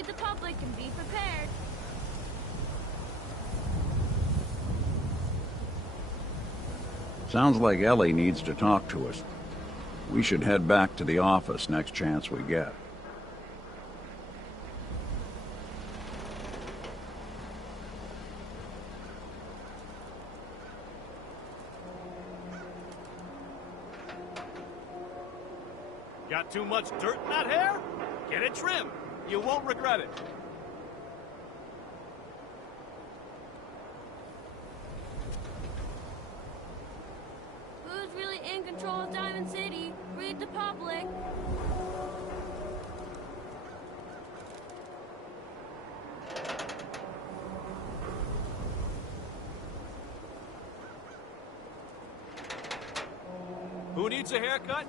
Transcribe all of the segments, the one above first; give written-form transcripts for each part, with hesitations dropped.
read the public and be prepared. Sounds like Ellie needs to talk to us. We should head back to the office next chance we get. Got too much dirt in that hair? Get it trimmed. You won't regret it. Who's really in control of Diamond City? Read the public. Who needs a haircut?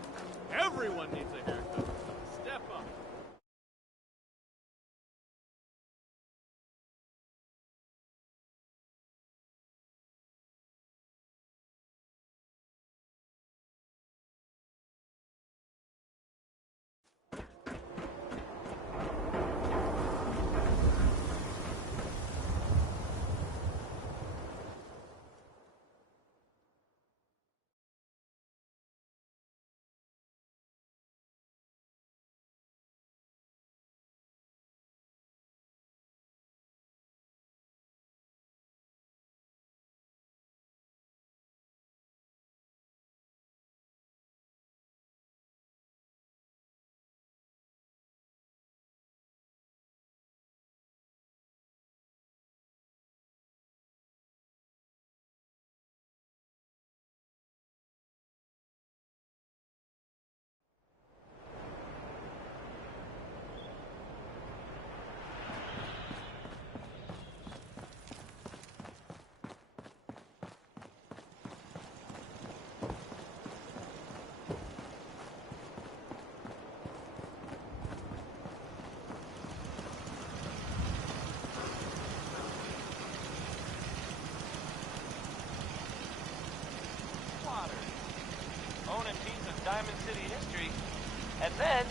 Everyone needs a haircut. Step up. Owning a piece of Diamond City history, and then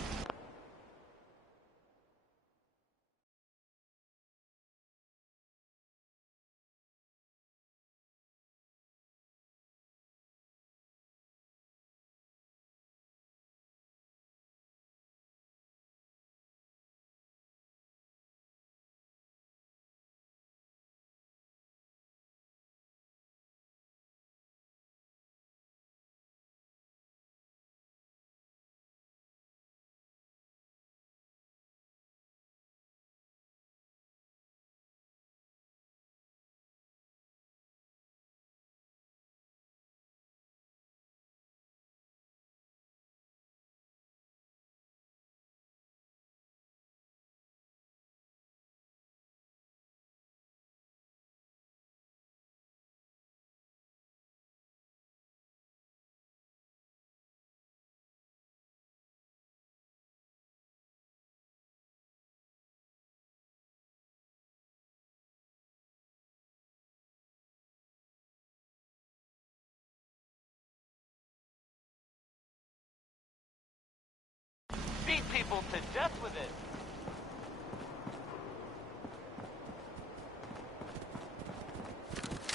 beat people to death with it.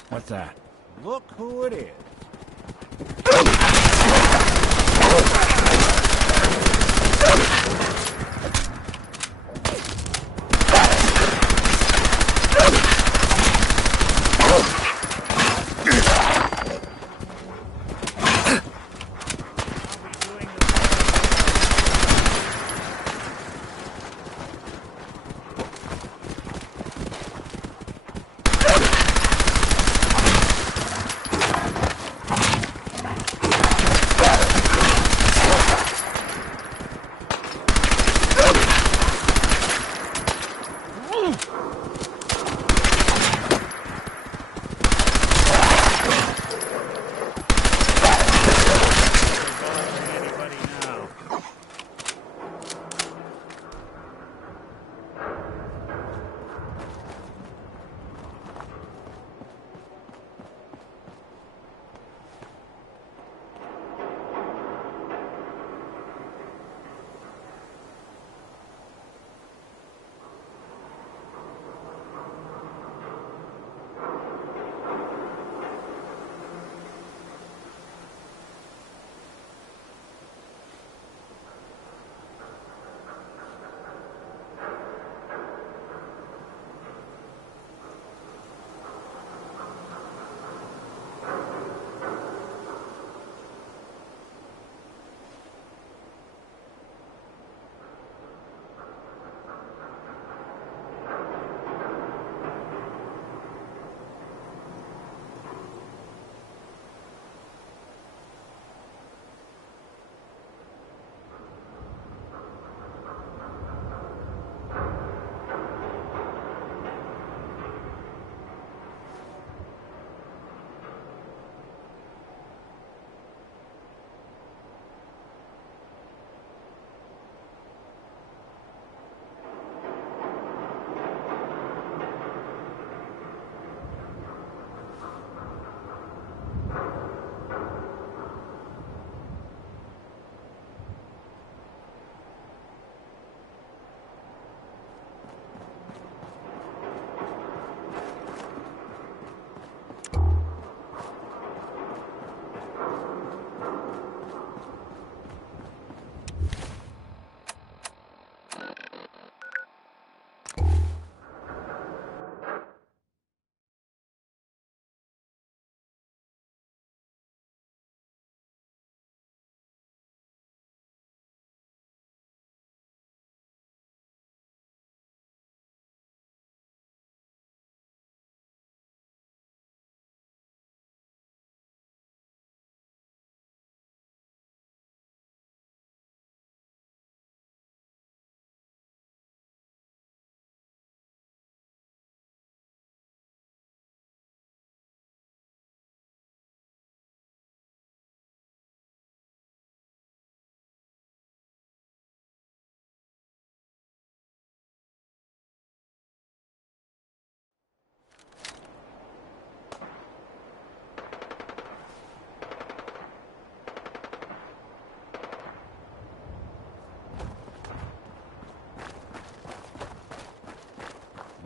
What's that? Look who it is.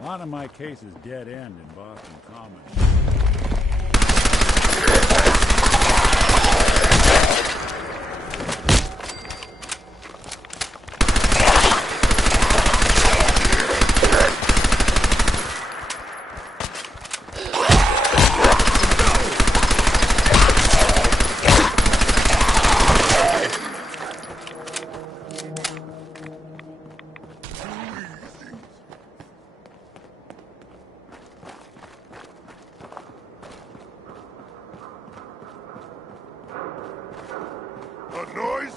A lot of my cases dead end in Boston Common. A noise?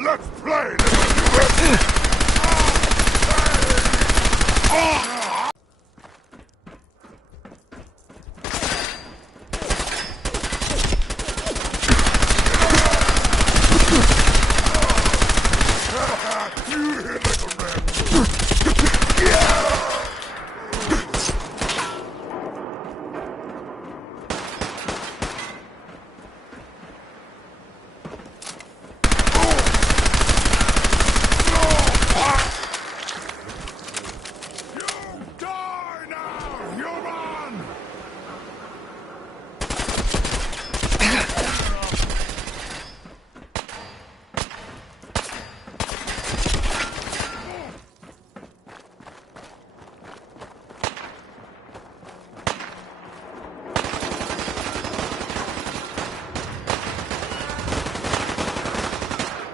Let's play! You hit like a rat. Die now, human!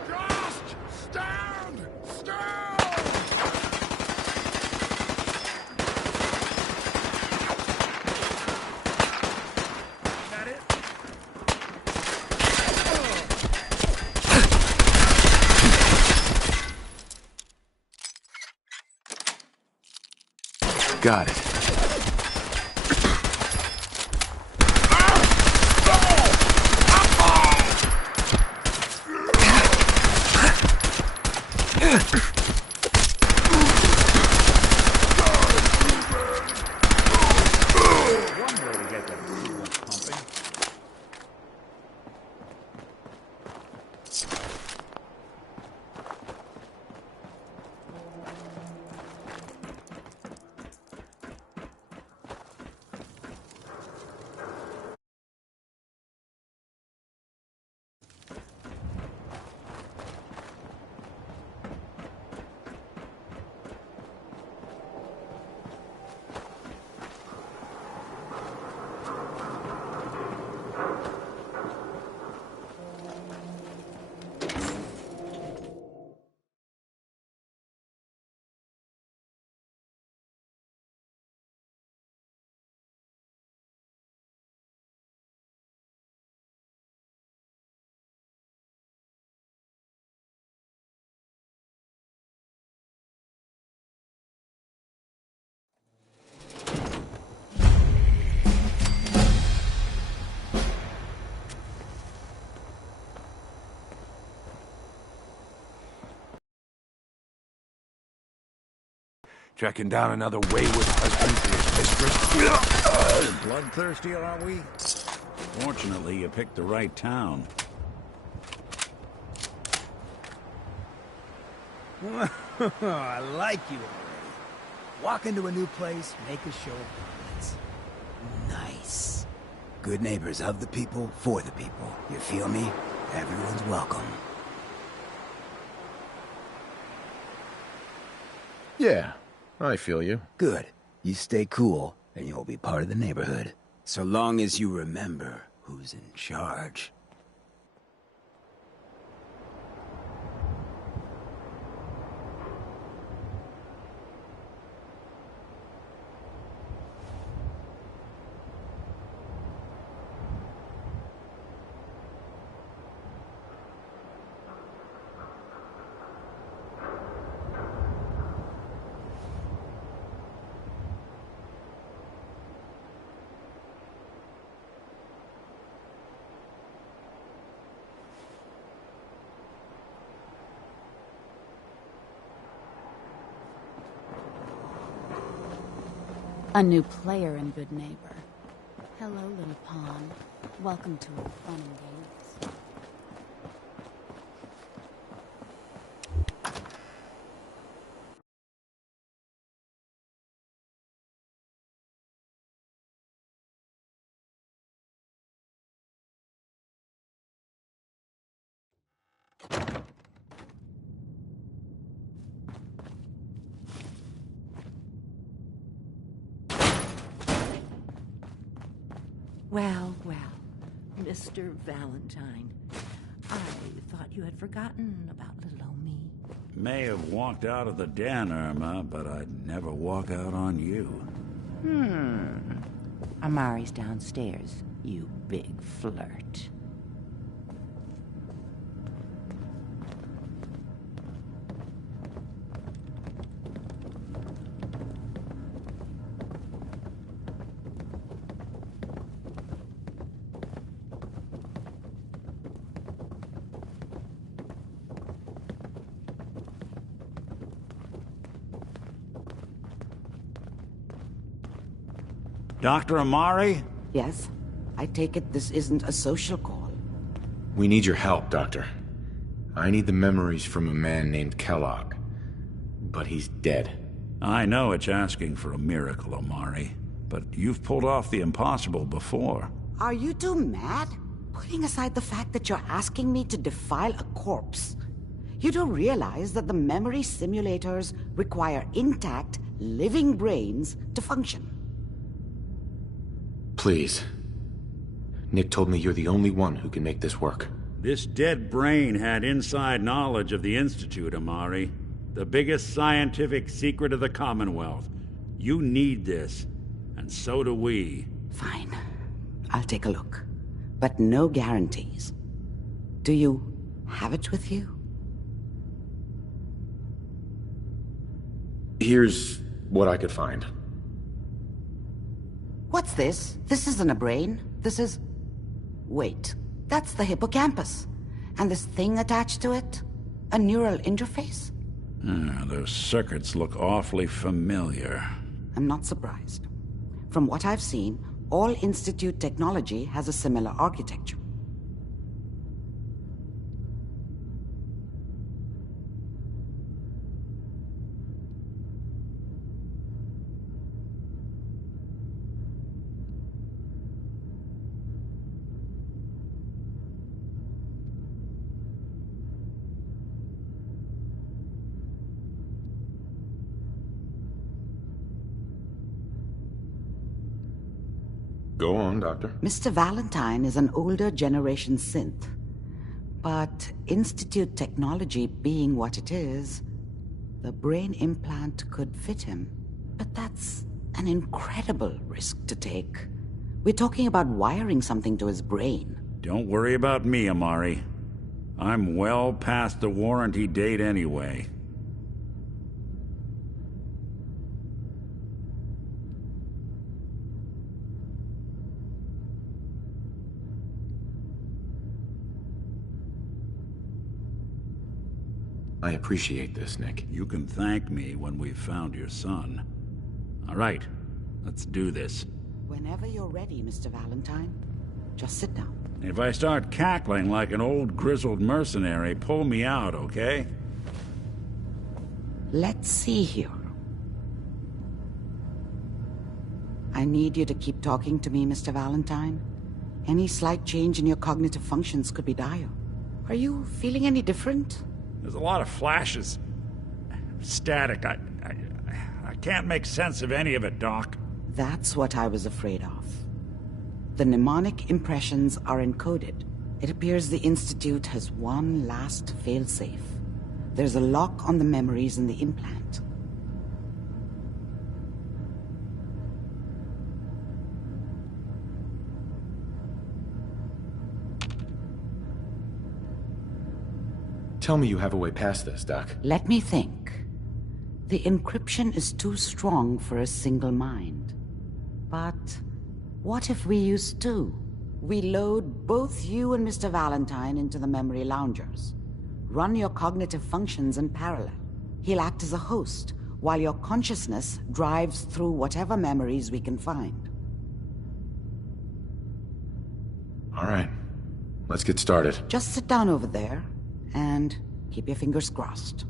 Just stand still! That it? Got it. One way to get that blood pumping. Tracking down another wayward husband for his mistress. Bloodthirsty, are we? Fortunately, you picked the right town. I like you already. Walk into a new place, make a show of dominance. Nice. Good neighbors of the people, for the people. You feel me? Everyone's welcome. Yeah, I feel you. Good. You stay cool, and you'll be part of the neighborhood. So long as you remember who's in charge. A new player and good neighbor. Hello, little pawn. Welcome to a fun and games. Well, well, Mr. Valentine. I thought you had forgotten about little old me. May have walked out of the den, Irma, but I'd never walk out on you. Amari's downstairs, you big flirt. Dr. Amari? Yes? I take it this isn't a social call. We need your help, Doctor. I need the memories from a man named Kellogg. But he's dead. I know it's asking for a miracle, Amari, but you've pulled off the impossible before. Are you two mad? Putting aside the fact that you're asking me to defile a corpse, you do realize that the memory simulators require intact, living brains to function. Please. Nick told me you're the only one who can make this work. This dead brain had inside knowledge of the Institute, Amari. The biggest scientific secret of the Commonwealth. You need this, and so do we. Fine. I'll take a look. But no guarantees. Do you have it with you? Here's what I could find. What's this? This isn't a brain. This is... Wait. That's the hippocampus. And this thing attached to it? A neural interface? Those circuits look awfully familiar. I'm not surprised. From what I've seen, all Institute technology has a similar architecture. Go on, Doctor. Mr. Valentine is an older generation synth. But Institute technology being what it is, the brain implant could fit him. But that's an incredible risk to take. We're talking about wiring something to his brain. Don't worry about me, Amari. I'm well past the warranty date anyway. I appreciate this, Nick. You can thank me when we've found your son. All right, let's do this. Whenever you're ready, Mr. Valentine. Just sit down. If I start cackling like an old grizzled mercenary, pull me out, okay? Let's see here. I need you to keep talking to me, Mr. Valentine. Any slight change in your cognitive functions could be dire. Are you feeling any different? There's a lot of flashes. Static. I can't make sense of any of it, Doc. That's what I was afraid of. The mnemonic impressions are encoded. It appears the Institute has one last failsafe. There's a lock on the memories in the implant. Tell me you have a way past this, Doc. Let me think. The encryption is too strong for a single mind. But what if we use two? We load both you and Mr. Valentine into the memory loungers. Run your cognitive functions in parallel. He'll act as a host, while your consciousness drives through whatever memories we can find. All right. Let's get started. Just sit down over there, and keep your fingers crossed.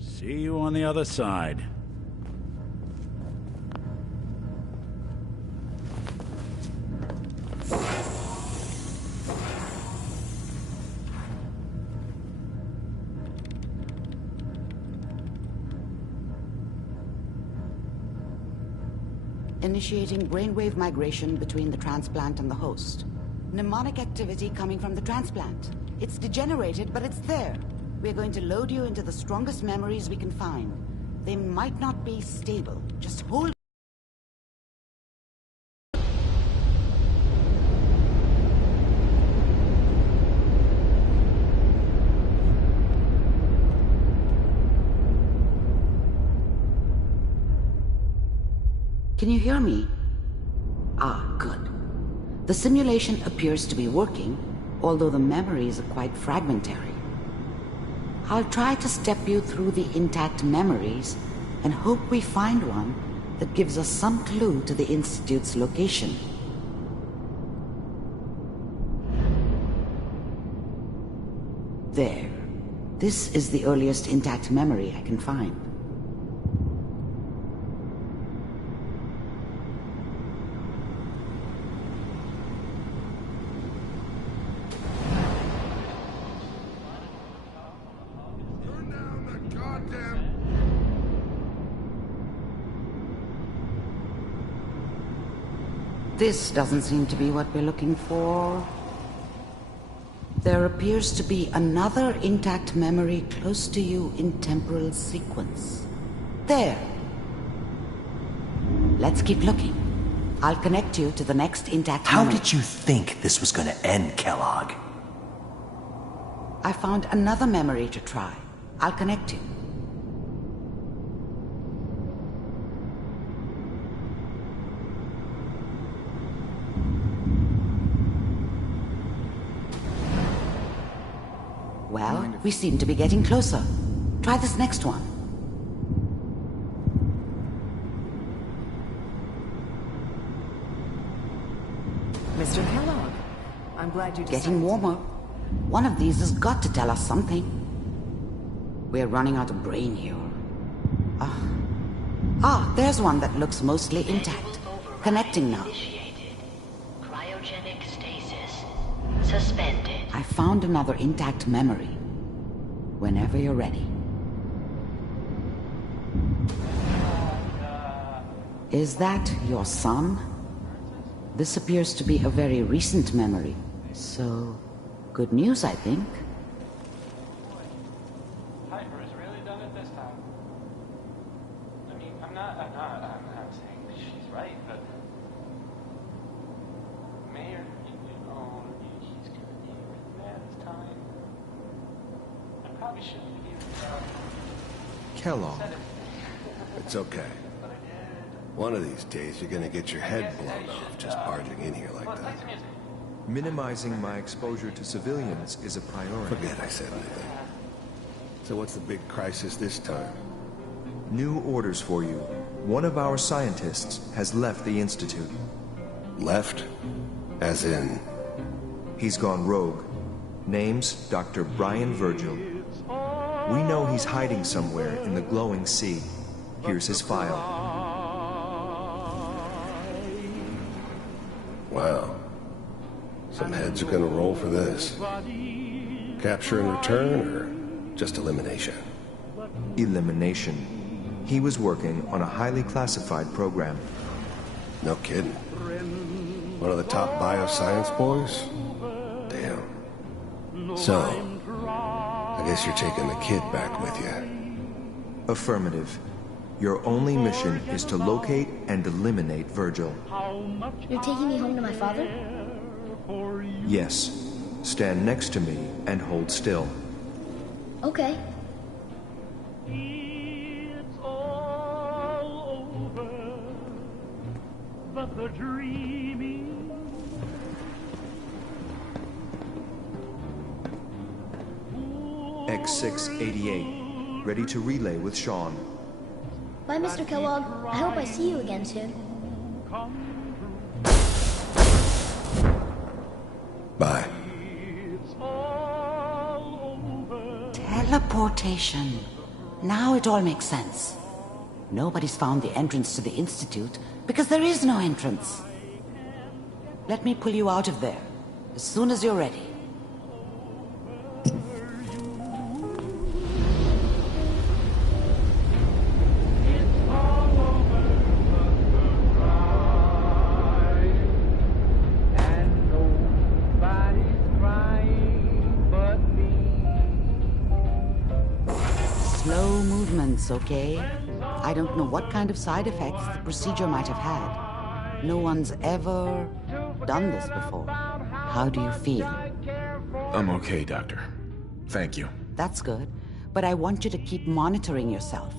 See you on the other side. Initiating brainwave migration between the transplant and the host. Mnemonic activity coming from the transplant. It's degenerated, but it's there. We're going to load you into the strongest memories we can find. They might not be stable. Just hold. Can you hear me? Ah, good. The simulation appears to be working, although the memories are quite fragmentary. I'll try to step you through the intact memories and hope we find one that gives us some clue to the Institute's location. There. This is the earliest intact memory I can find. This doesn't seem to be what we're looking for. There appears to be another intact memory close to you in temporal sequence. There. Let's keep looking. I'll connect you to the next intact memory. How did you think this was gonna end, Kellogg? I found another memory to try. I'll connect you. Well, we seem to be getting closer. Try this next one. Mr. Kellogg, I'm glad you decided. Getting warmer. One of these has got to tell us something. We're running out of brain here. There's one that looks mostly intact. Connecting now. Cryogenic stasis. Suspended. I found another intact memory. Whenever you're ready. Is that your son? This appears to be a very recent memory. So, good news, I think. Piper's really done it this time. I mean, I'm not saying she's right, but Mayor, he's gonna be really mad this time. I probably shouldn't have Kellogg. It's okay. One of these days, you're gonna get your head blown off just barging in here like that. Minimizing my exposure to civilians is a priority. Forget I said anything. So what's the big crisis this time? New orders for you. One of our scientists has left the Institute. Left? As in? He's gone rogue. Name's Dr. Brian Virgil. We know he's hiding somewhere in the glowing sea. Here's his file. Wow. Some heads are gonna roll for this. Capture and return, or just elimination? Elimination. He was working on a highly classified program. No kidding. One of the top bioscience boys? Damn. So, I guess you're taking the kid back with you. Affirmative. Your only mission is to locate and eliminate Virgil. You're taking me home to my father? Yes. Stand next to me and hold still. Okay. It's all over, but the dreaming. X688. Ready to relay with Sean. Bye, Mr. Kellogg. I hope I see you again soon. Bye. Teleportation. Now it all makes sense. Nobody's found the entrance to the Institute because there is no entrance. Let me pull you out of there as soon as you're ready. Slow movements, okay? I don't know what kind of side effects the procedure might have had. No one's ever done this before. How do you feel? I'm okay, Doctor. Thank you. That's good, but I want you to keep monitoring yourself.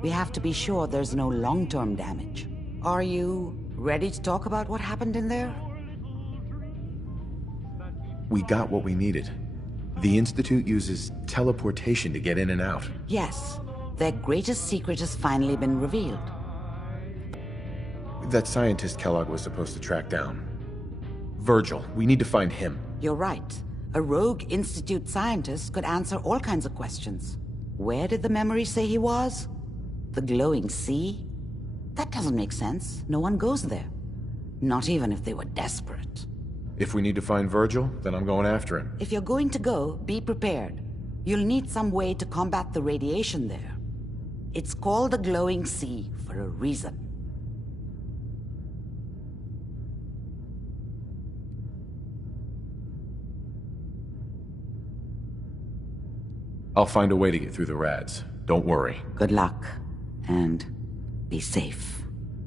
We have to be sure there's no long-term damage. Are you ready to talk about what happened in there? We got what we needed. The Institute uses teleportation to get in and out. Yes. Their greatest secret has finally been revealed. That scientist Kellogg was supposed to track down. Virgil, we need to find him. You're right. A rogue Institute scientist could answer all kinds of questions. Where did the memory say he was? The glowing sea? That doesn't make sense. No one goes there. Not even if they were desperate. If we need to find Virgil, then I'm going after him. If you're going to go, be prepared. You'll need some way to combat the radiation there. It's called the glowing sea for a reason. I'll find a way to get through the rads. Don't worry. Good luck. And be safe.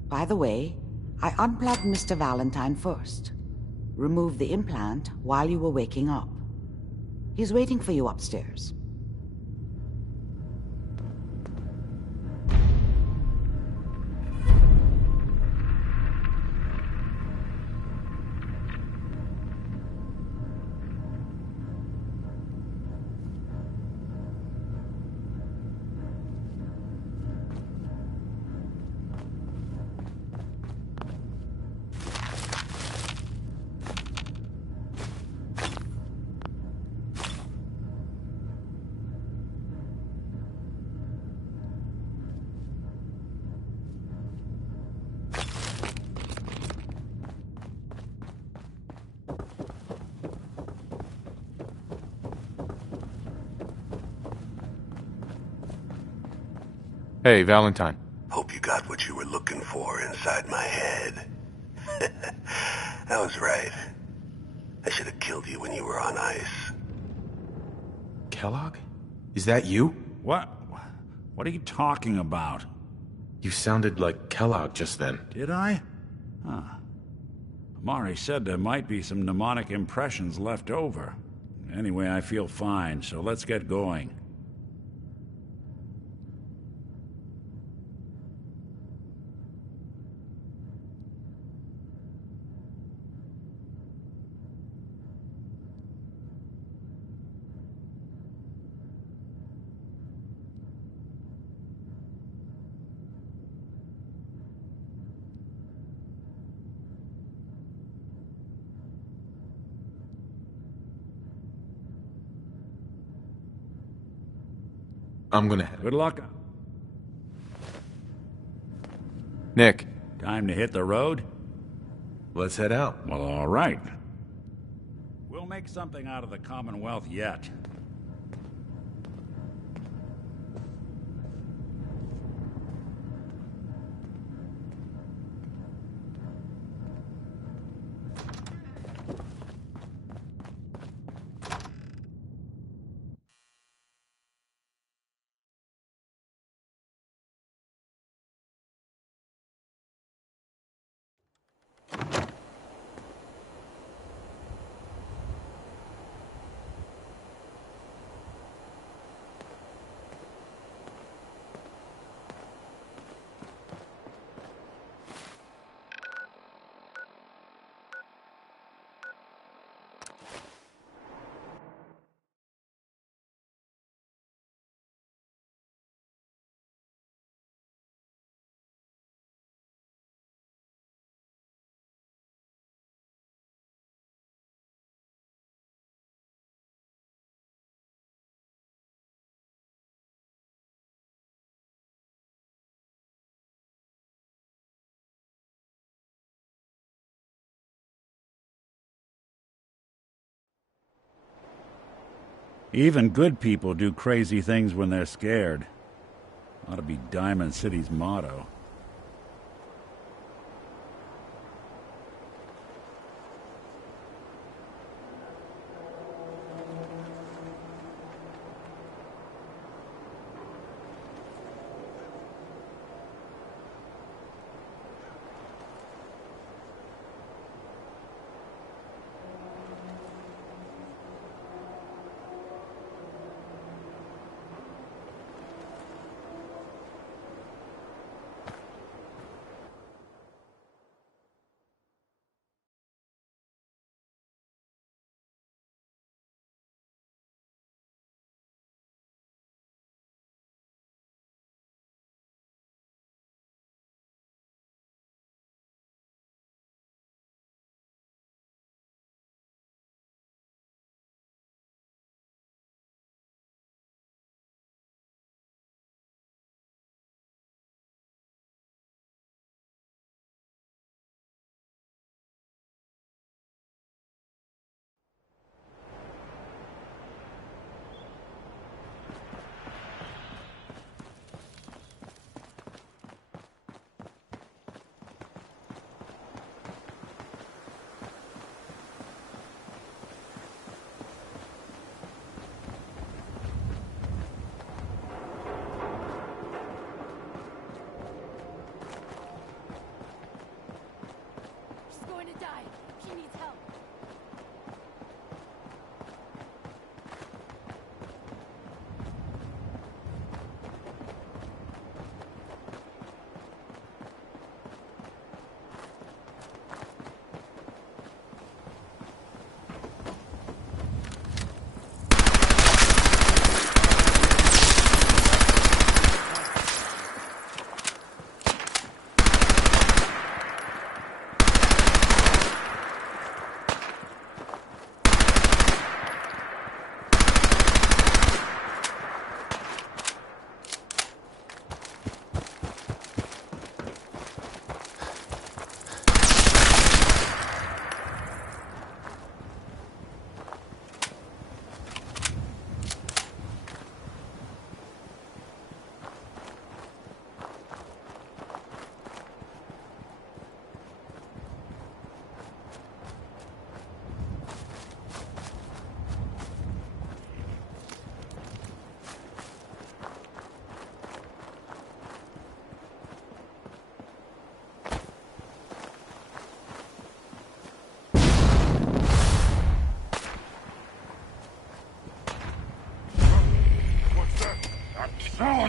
By the way, I unplugged Mr. Valentine first. Removed the implant while you were waking up. He's waiting for you upstairs. Hey, Valentine. Hope you got what you were looking for inside my head. I was right. I should have killed you when you were on ice. Kellogg? Is that you? What? What are you talking about? You sounded like Kellogg just then. Did I? Huh. Amari said there might be some mnemonic impressions left over. Anyway, I feel fine, so let's get going. I'm gonna head. Good luck. Nick. Time to hit the road? Let's head out. Well, all right. We'll make something out of the Commonwealth yet. Even good people do crazy things when they're scared. Ought to be Diamond City's motto.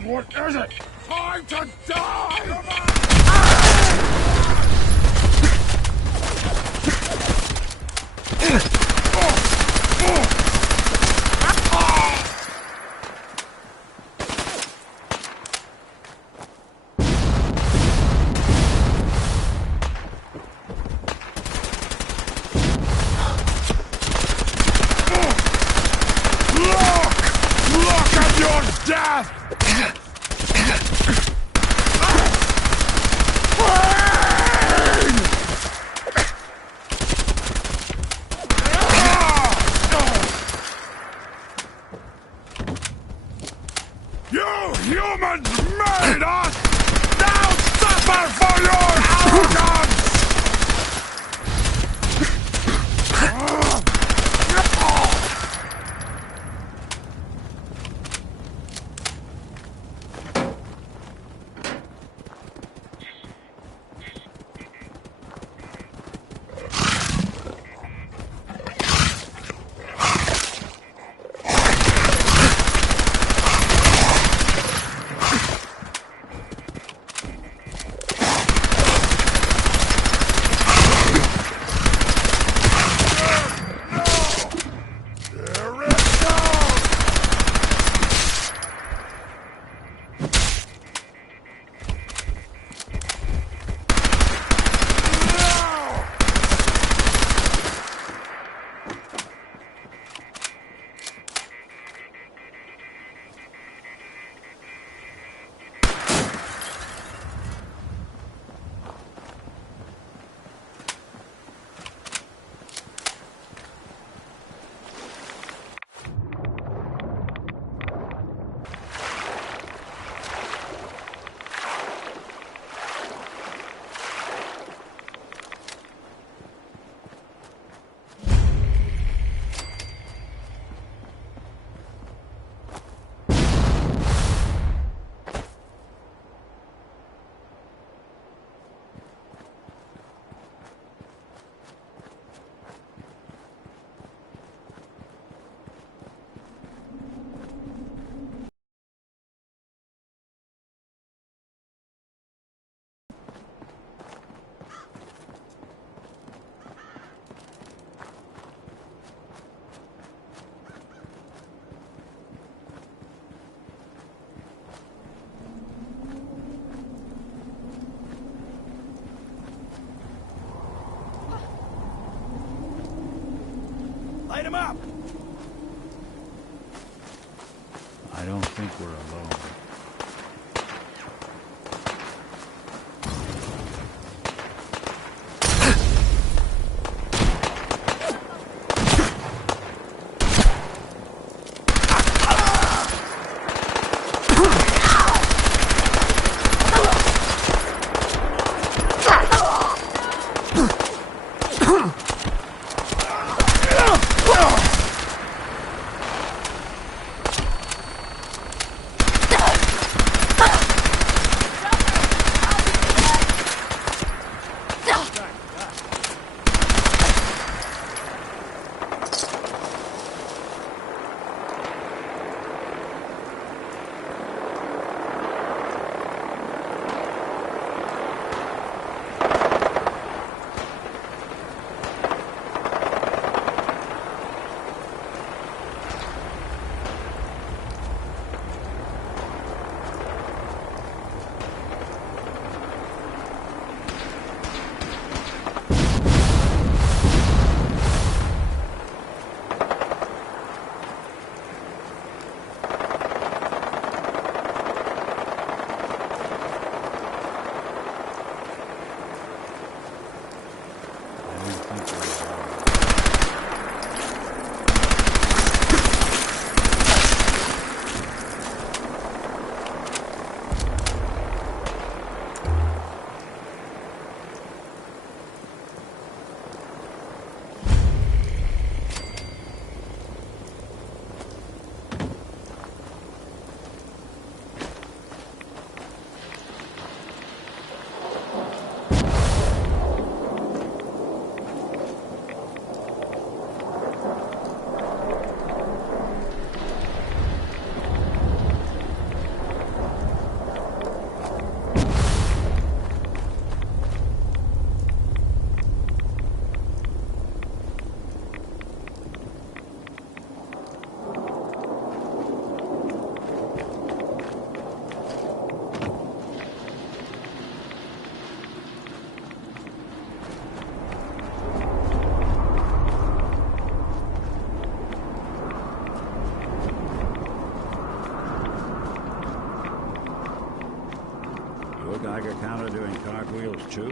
on, what is it? Time to die! Look at your death! You humans made us! Now suffer for your arrogance! Light him up! I don't think we're alone. Your Geiger counter doing cartwheels too?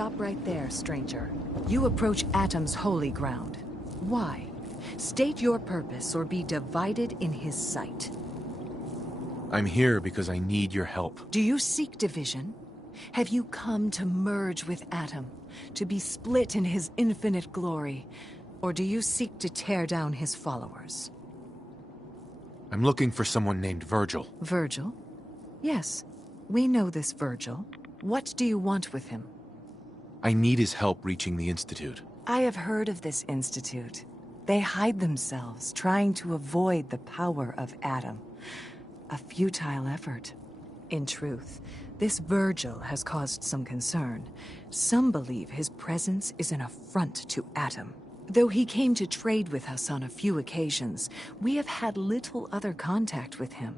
Stop right there, stranger. You approach Atom's holy ground. Why? State your purpose or be divided in his sight. I'm here because I need your help. Do you seek division? Have you come to merge with Atom, to be split in his infinite glory? Or do you seek to tear down his followers? I'm looking for someone named Virgil. Virgil? Yes, we know this Virgil. What do you want with him? I need his help reaching the Institute. I have heard of this Institute. They hide themselves, trying to avoid the power of Atom. A futile effort. In truth, this Virgil has caused some concern. Some believe his presence is an affront to Atom. Though he came to trade with us on a few occasions, we have had little other contact with him.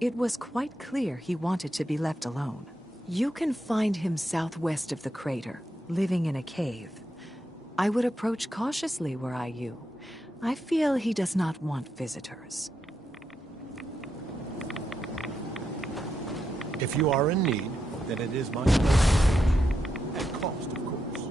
It was quite clear he wanted to be left alone. You can find him southwest of the crater, living in a cave. I would approach cautiously were I you. I feel he does not want visitors. If you are in need, then it is my pleasure. At cost, of course.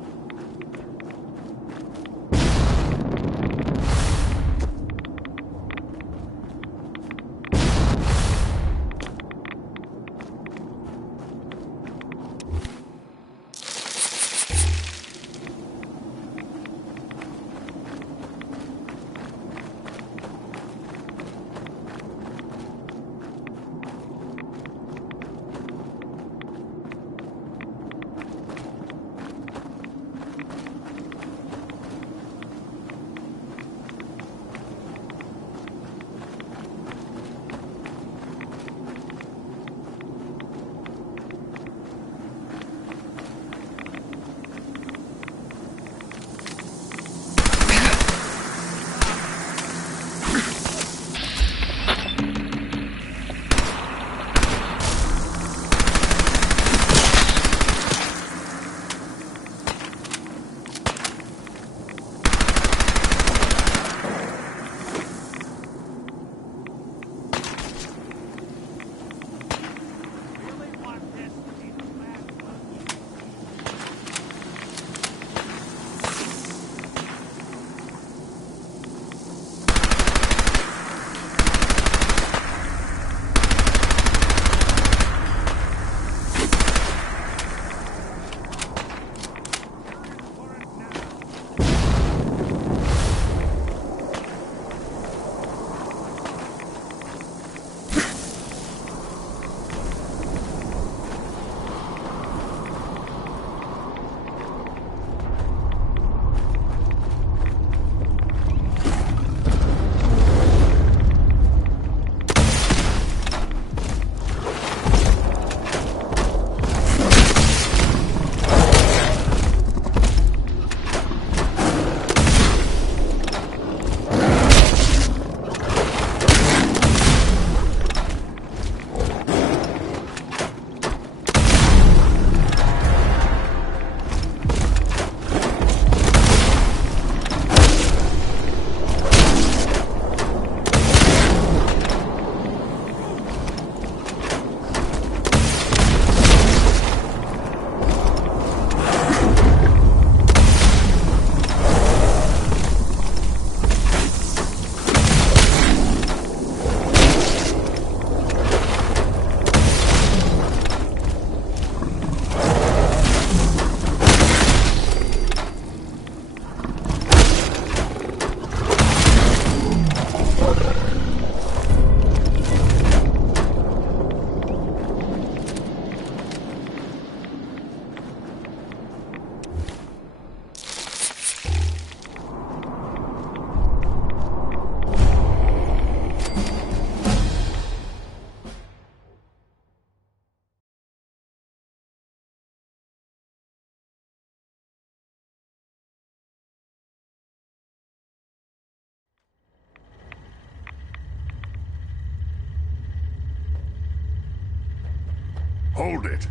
Hold it.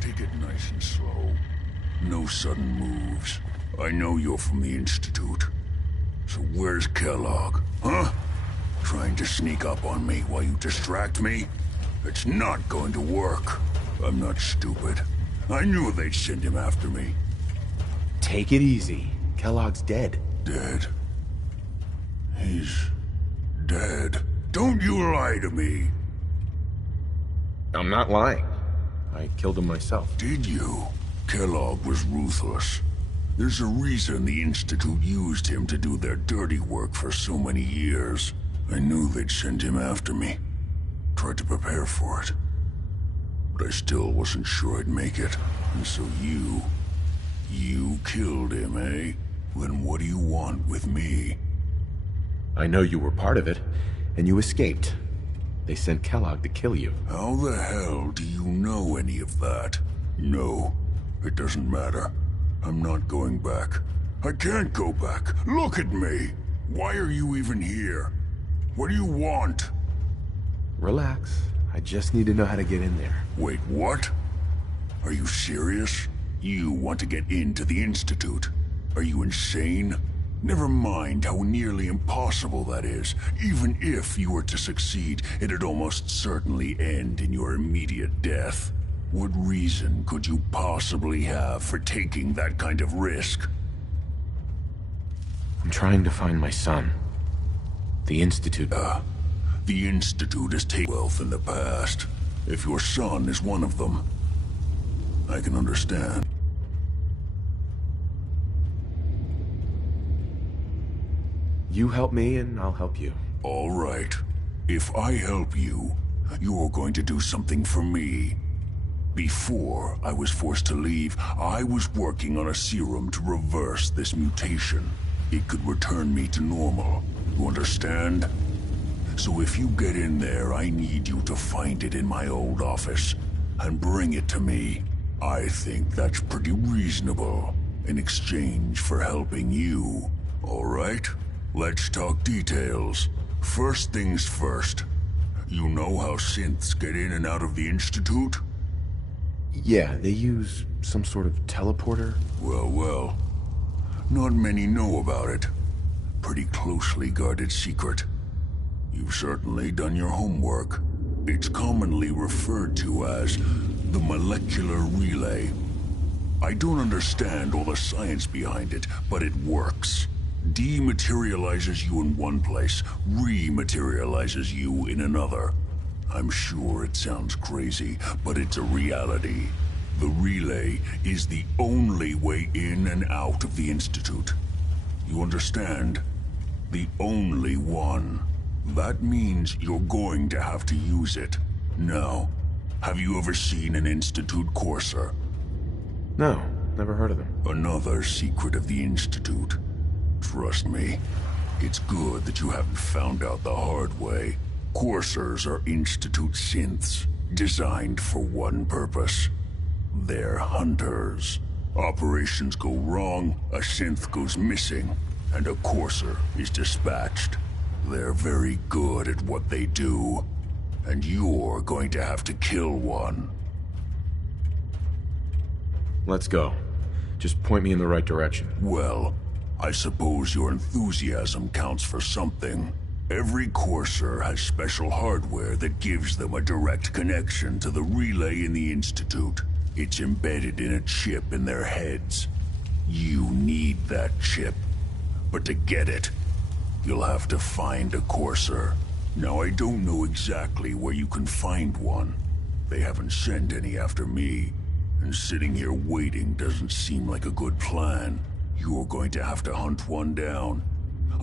Take it nice and slow. No sudden moves. I know you're from the Institute. So where's Kellogg, huh? Trying to sneak up on me while you distract me? It's not going to work. I'm not stupid. I knew they'd send him after me. Take it easy. Kellogg's dead. Dead? He's dead. Don't you lie to me. I'm not lying. I killed him myself. Did you? Kellogg was ruthless. There's a reason the Institute used him to do their dirty work for so many years. I knew they'd send him after me. Tried to prepare for it. But I still wasn't sure I'd make it. And so you killed him, eh? Then what do you want with me? I know you were part of it, and you escaped. They sent Kellogg to kill you. How the hell do you know any of that? No, it doesn't matter. I'm not going back. I can't go back. Look at me. Why are you even here? What do you want? Relax. I just need to know how to get in there. Wait, what? Are you serious? You want to get into the Institute? Are you insane? Never mind how nearly impossible that is. Even if you were to succeed, it'd almost certainly end in your immediate death. What reason could you possibly have for taking that kind of risk? I'm trying to find my son. The Institute. The Institute has taken wealth in the past. If your son is one of them, I can understand. You help me, and I'll help you. All right. If I help you, you're going to do something for me. Before I was forced to leave, I was working on a serum to reverse this mutation. It could return me to normal. You understand? So if you get in there, I need you to find it in my old office and bring it to me. I think that's pretty reasonable in exchange for helping you. All right? Let's talk details. First things first. You know how synths get in and out of the Institute? Yeah, they use some sort of teleporter. Well. Not many know about it. Pretty closely guarded secret. You've certainly done your homework. It's commonly referred to as the molecular relay. I don't understand all the science behind it, but it works. Dematerializes you in one place, rematerializes you in another. I'm sure it sounds crazy, but it's a reality. The relay is the only way in and out of the Institute. You understand? The only one. That means you're going to have to use it. Now, have you ever seen an Institute courser? No, never heard of them. Another secret of the Institute. Trust me, it's good that you haven't found out the hard way. Coursers are Institute synths, designed for one purpose. They're hunters. Operations go wrong, a synth goes missing, and a courser is dispatched. They're very good at what they do, and you're going to have to kill one. Let's go. Just point me in the right direction. Well, I suppose your enthusiasm counts for something. Every courser has special hardware that gives them a direct connection to the relay in the Institute. It's embedded in a chip in their heads. You need that chip. But to get it, you'll have to find a courser. Now, I don't know exactly where you can find one. They haven't sent any after me. And sitting here waiting doesn't seem like a good plan. You're going to have to hunt one down.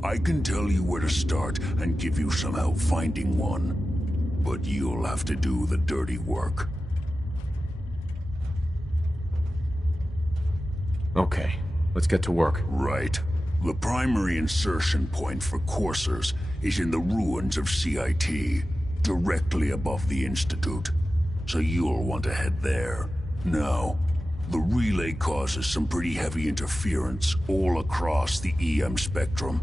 I can tell you where to start and give you some help finding one. But you'll have to do the dirty work. Okay, let's get to work. Right. The primary insertion point for coursers is in the ruins of CIT, directly above the Institute. So you'll want to head there. Now, the relay causes some pretty heavy interference all across the EM spectrum.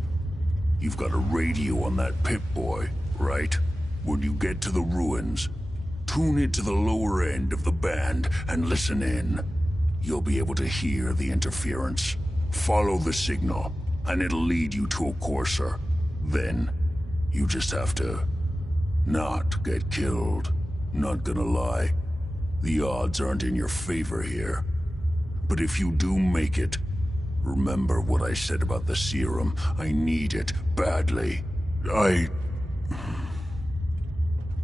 You've got a radio on that Pip-Boy, right? When you get to the ruins, Tune into the lower end of the band and listen in. You'll be able to hear the interference. Follow the signal, and it'll lead you to a courser. Then, you just have to not get killed. Not gonna lie, the odds aren't in your favor here. But if you do make it, remember what I said about the serum. I need it badly.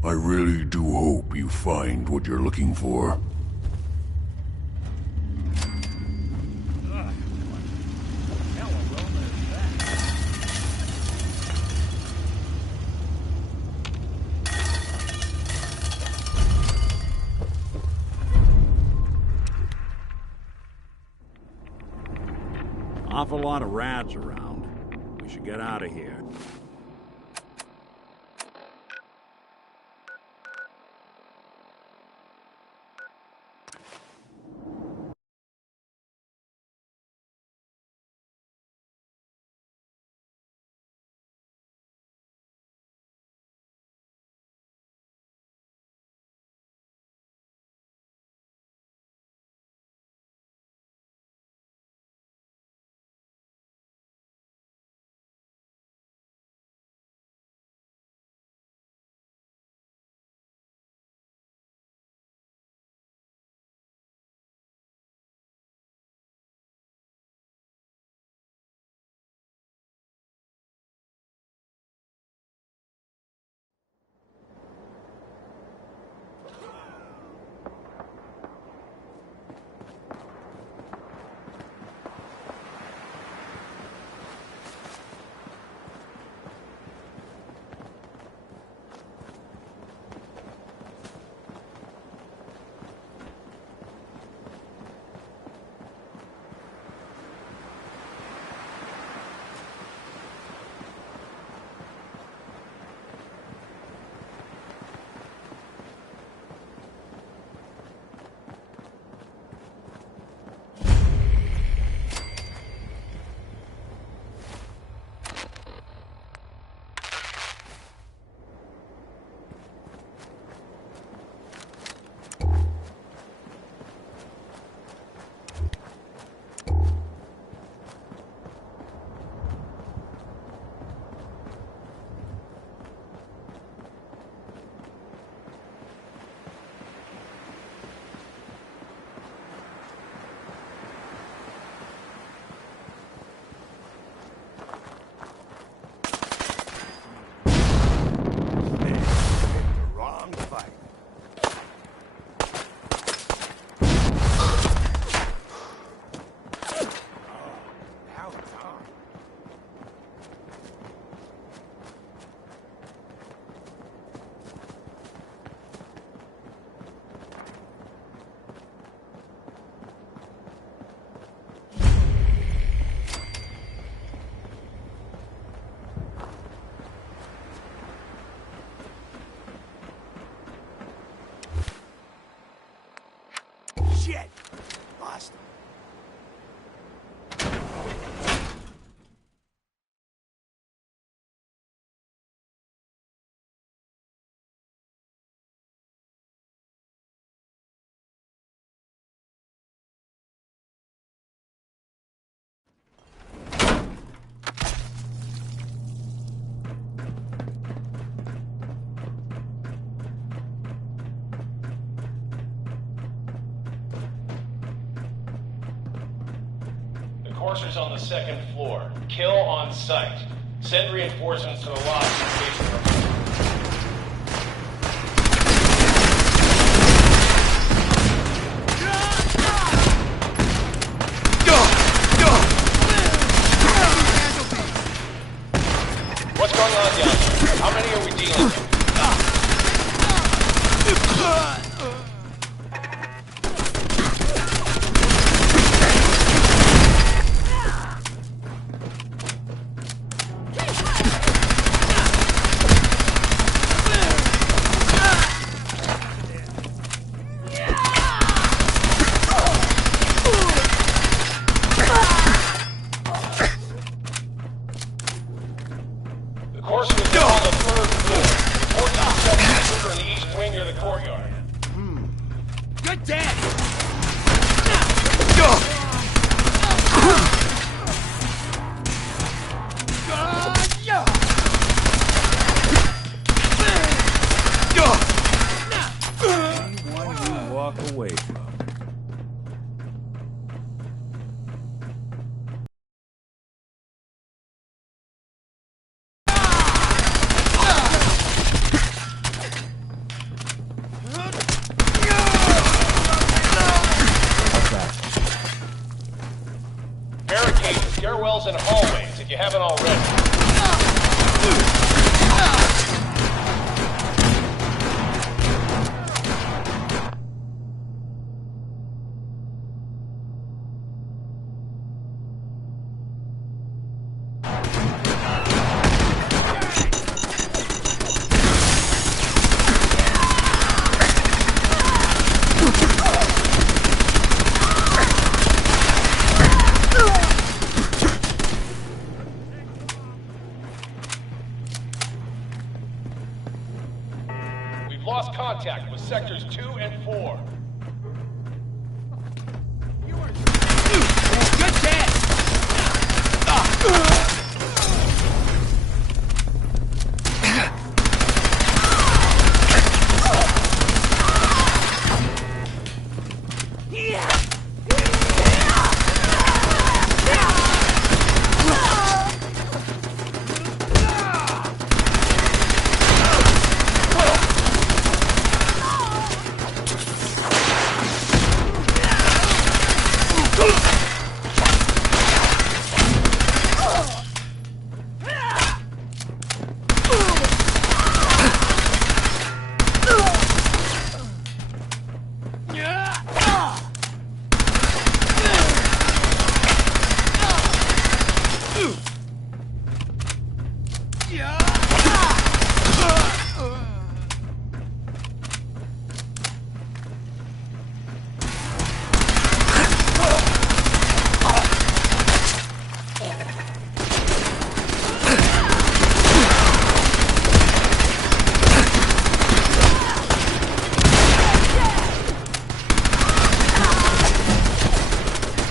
I really do hope you find what you're looking for. Awful lot of rats around. We should get out of here. Shit! Lost him. Courser's on the second floor. Kill on sight. Send reinforcements to the lodge in case there are... What's going on down there? How many are we dealing with? The course was on the third floor. Report to the second floor in the east wing near the courtyard. Good dance! Anyone you walk away from. Barricade the stairwells and hallways if you haven't already. We've lost contact with sectors 2 and 4. Good dance!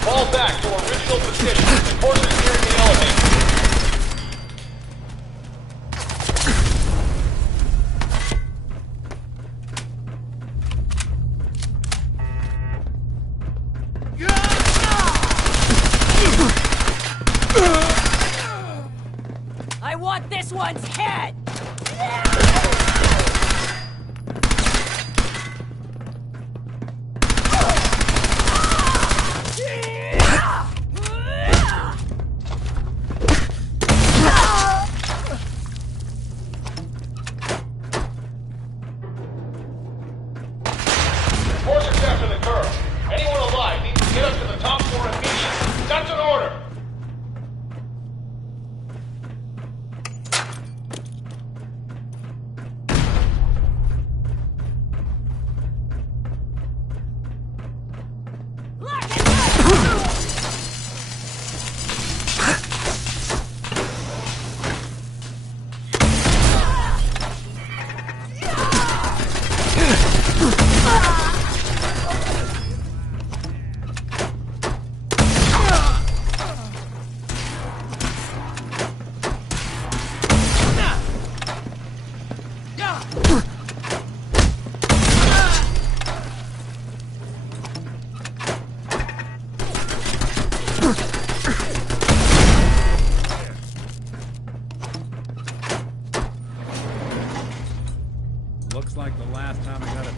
Fall back to original position. Enforcers nearing the elevator. I want this one's head! Enforcers after the curve. Anyone alive needs to get up to the top floor immediately. That's an order. Looks like the last time I got it.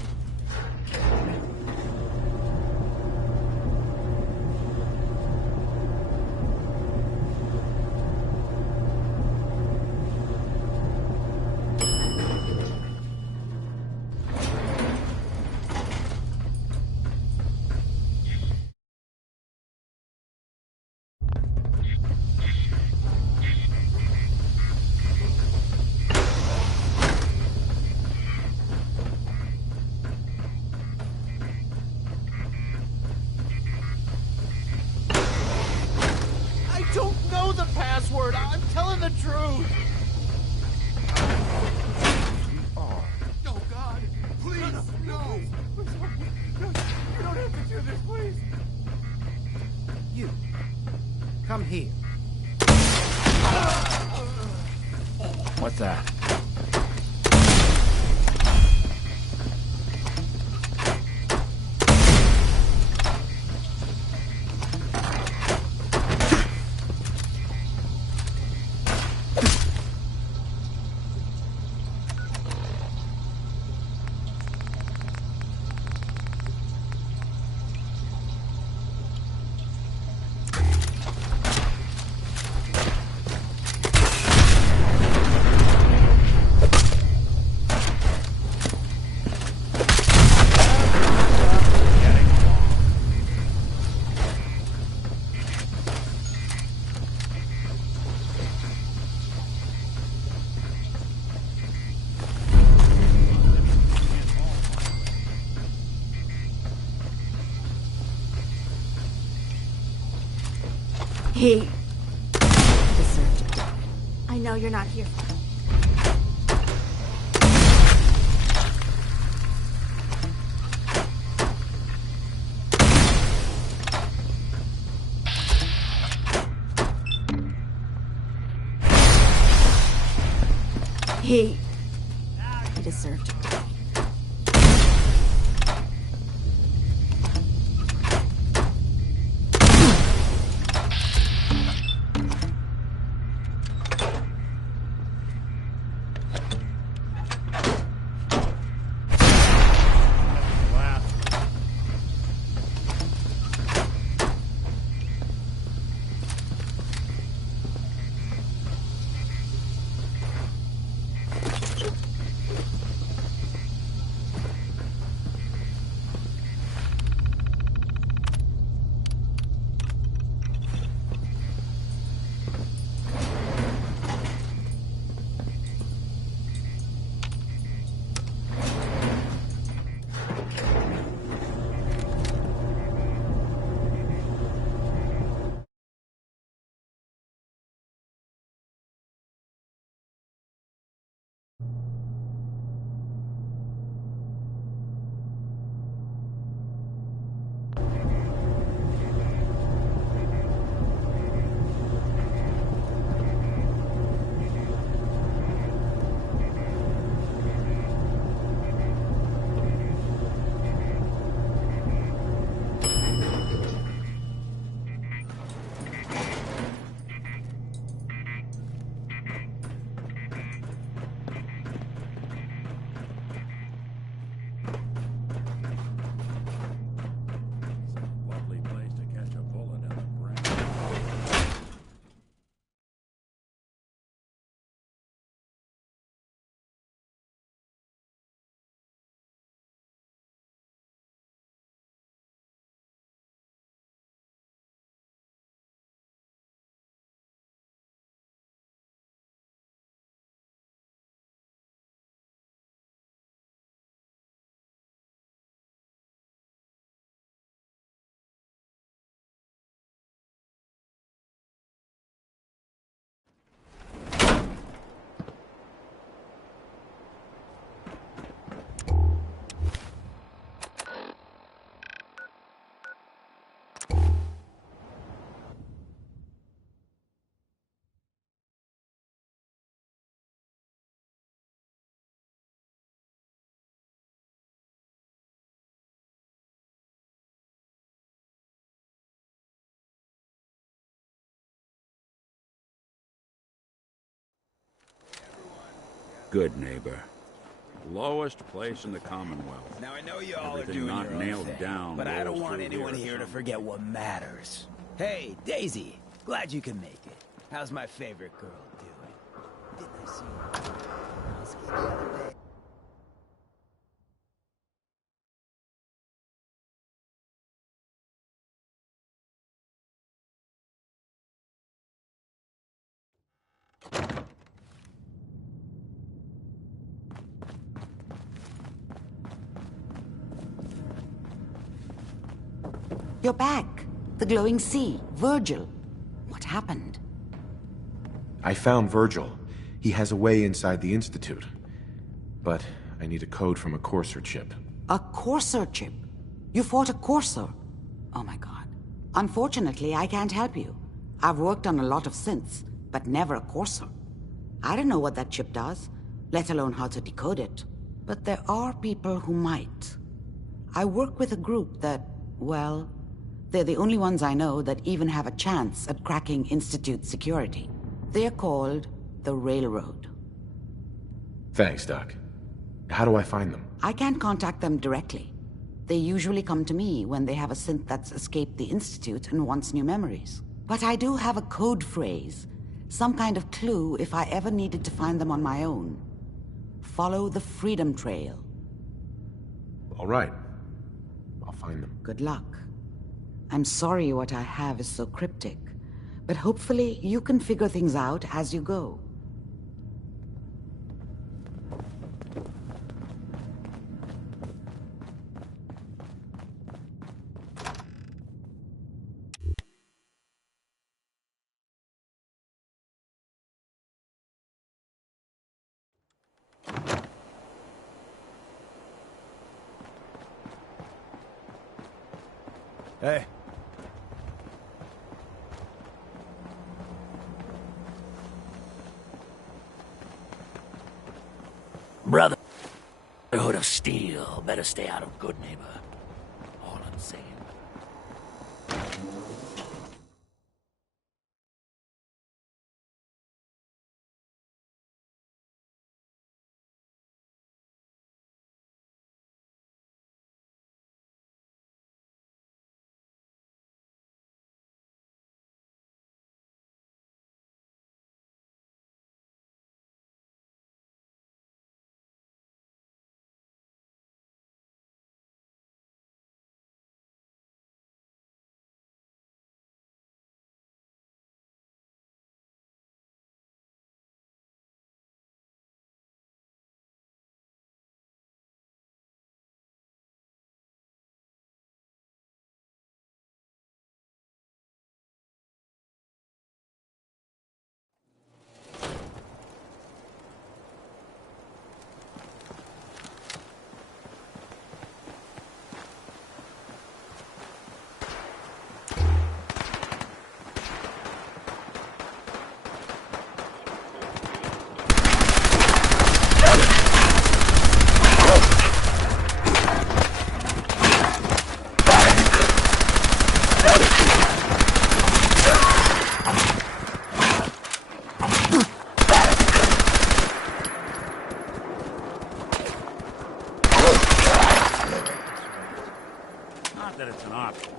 Come here. What's that? He deserved to die. I know you're not here. He deserved to die. Good neighbor. Lowest place in the Commonwealth. Now I know you all Everything are doing not your own nailed thing, down, but I don't rolls want through anyone at here to some forget what matters. Hey, Daisy. Glad you can make it. How's my favorite girl doing? Didn't I see you housekeeping the other day? You're back. The glowing sea. Virgil. What happened? I found Virgil. He has a way inside the Institute. But I need a code from a Courser chip. A Courser chip? You fought a Courser? Oh my god. Unfortunately, I can't help you. I've worked on a lot of synths, but never a Corsair. I don't know what that chip does, let alone how to decode it. But there are people who might. I work with a group that, well, they're the only ones I know that even have a chance at cracking Institute security. They're called the Railroad. Thanks, Doc. How do I find them? I can't contact them directly. They usually come to me when they have a synth that's escaped the Institute and wants new memories. But I do have a code phrase, some kind of clue if I ever needed to find them on my own. Follow the Freedom Trail. All right. I'll find them. Good luck. I'm sorry what I have is so cryptic, but hopefully you can figure things out as you go. Hey. Brotherhood of Steel better stay out of Good Neighbor. All I'm saying. Not that it's an option.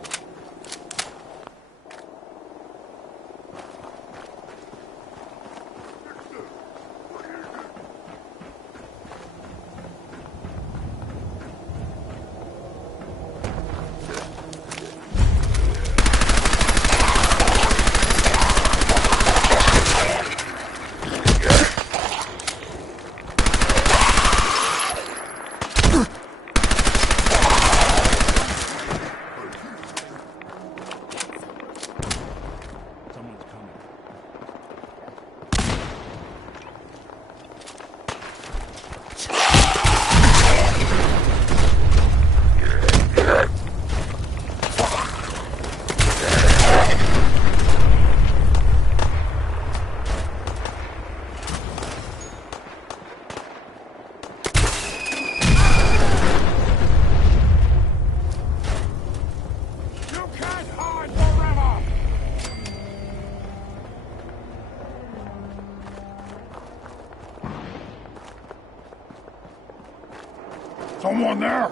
Someone there?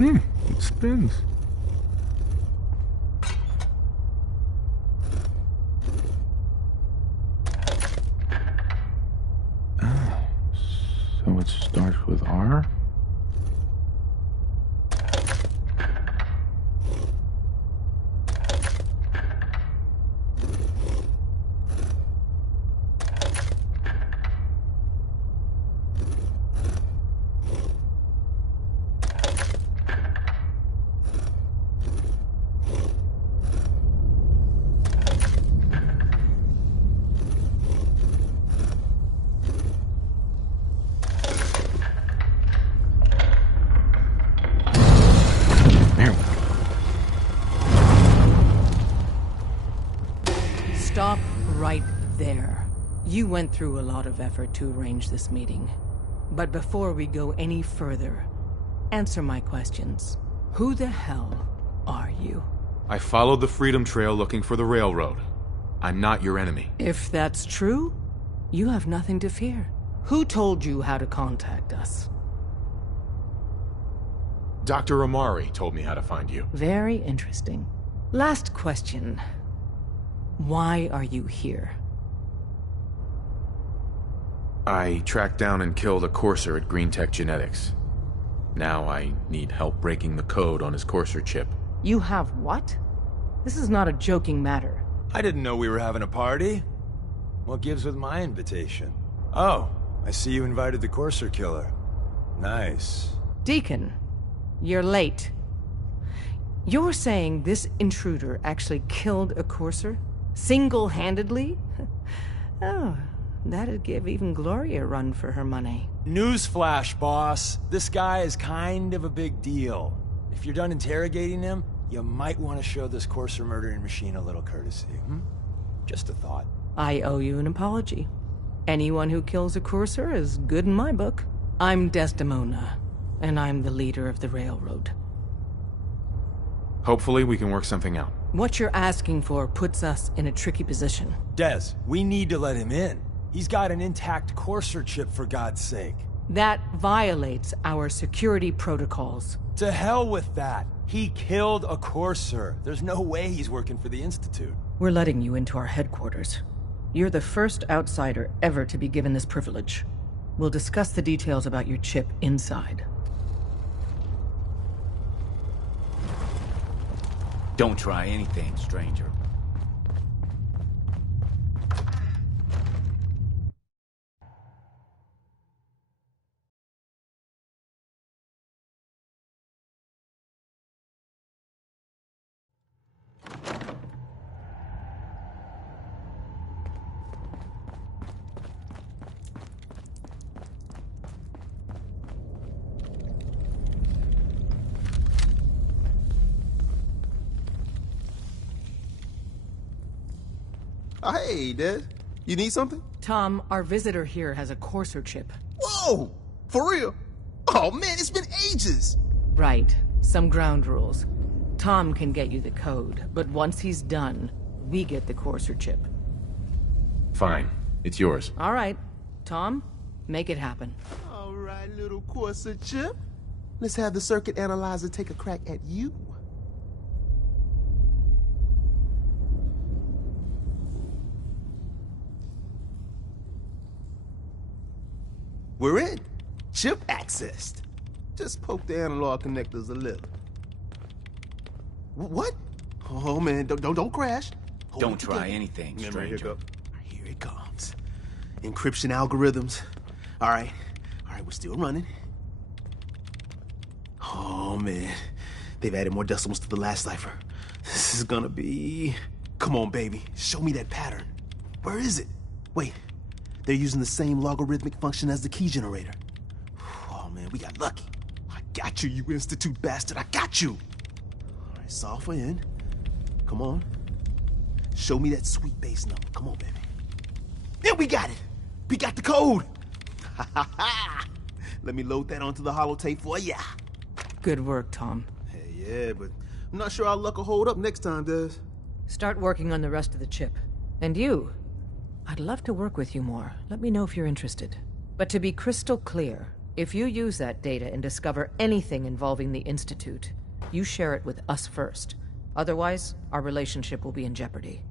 It spins. So it starts with R? Stop right there. You went through a lot of effort to arrange this meeting. But before we go any further, answer my questions. Who the hell are you? I followed the Freedom Trail looking for the railroad. I'm not your enemy. If that's true, you have nothing to fear. Who told you how to contact us? Dr. Amari told me how to find you. Very interesting. Last question. Why are you here? I tracked down and killed a courser at Green Tech Genetics. Now I need help breaking the code on his courser chip. You have what? This is not a joking matter. I didn't know we were having a party. What gives with my invitation? Oh, I see you invited the courser killer. Nice. Deacon, you're late. You're saying this intruder actually killed a courser? Single-handedly? Oh, that'd give even Gloria a run for her money. Newsflash, boss. This guy is kind of a big deal. If you're done interrogating him, you might want to show this courser murdering machine a little courtesy, Just a thought. I owe you an apology. Anyone who kills a courser is good in my book. I'm Desdemona, and I'm the leader of the railroad. Hopefully we can work something out. What you're asking for puts us in a tricky position. Dez, we need to let him in. He's got an intact courser chip, for God's sake. That violates our security protocols. To hell with that. He killed a courser. There's no way he's working for the Institute. We're letting you into our headquarters. You're the first outsider ever to be given this privilege. We'll discuss the details about your chip inside. Don't try anything, stranger. Hey, Dad. You need something? Tom, our visitor here has a courser chip. Whoa! For real? Oh, man, it's been ages! Right. Some ground rules. Tom can get you the code, but once he's done, we get the courser chip. Fine. It's yours. All right. Tom, make it happen. All right, little courser chip. Let's have the circuit analyzer take a crack at you. We're in. Chip accessed. Just poke the analog connectors a little. What? Oh man, don't crash. Don't try anything, stranger. Here it comes. Encryption algorithms. All right, we're still running. Oh man, they've added more decimals to the last cipher. This is gonna be... Come on, baby, show me that pattern. Where is it? Wait. They're using the same logarithmic function as the key generator. Oh, man, we got lucky. I got you, you Institute bastard. I got you. All right, solve for N. Come on. Show me that sweet base number. Come on, baby. Yeah, we got it. We got the code. Let me load that onto the holotape for ya. Good work, Tom. Hey, yeah, but I'm not sure our luck will hold up next time, Daz. Start working on the rest of the chip. And you, I'd love to work with you more. Let me know if you're interested. But to be crystal clear, If you use that data and discover anything involving the Institute, you share it with us first. Otherwise, our relationship will be in jeopardy.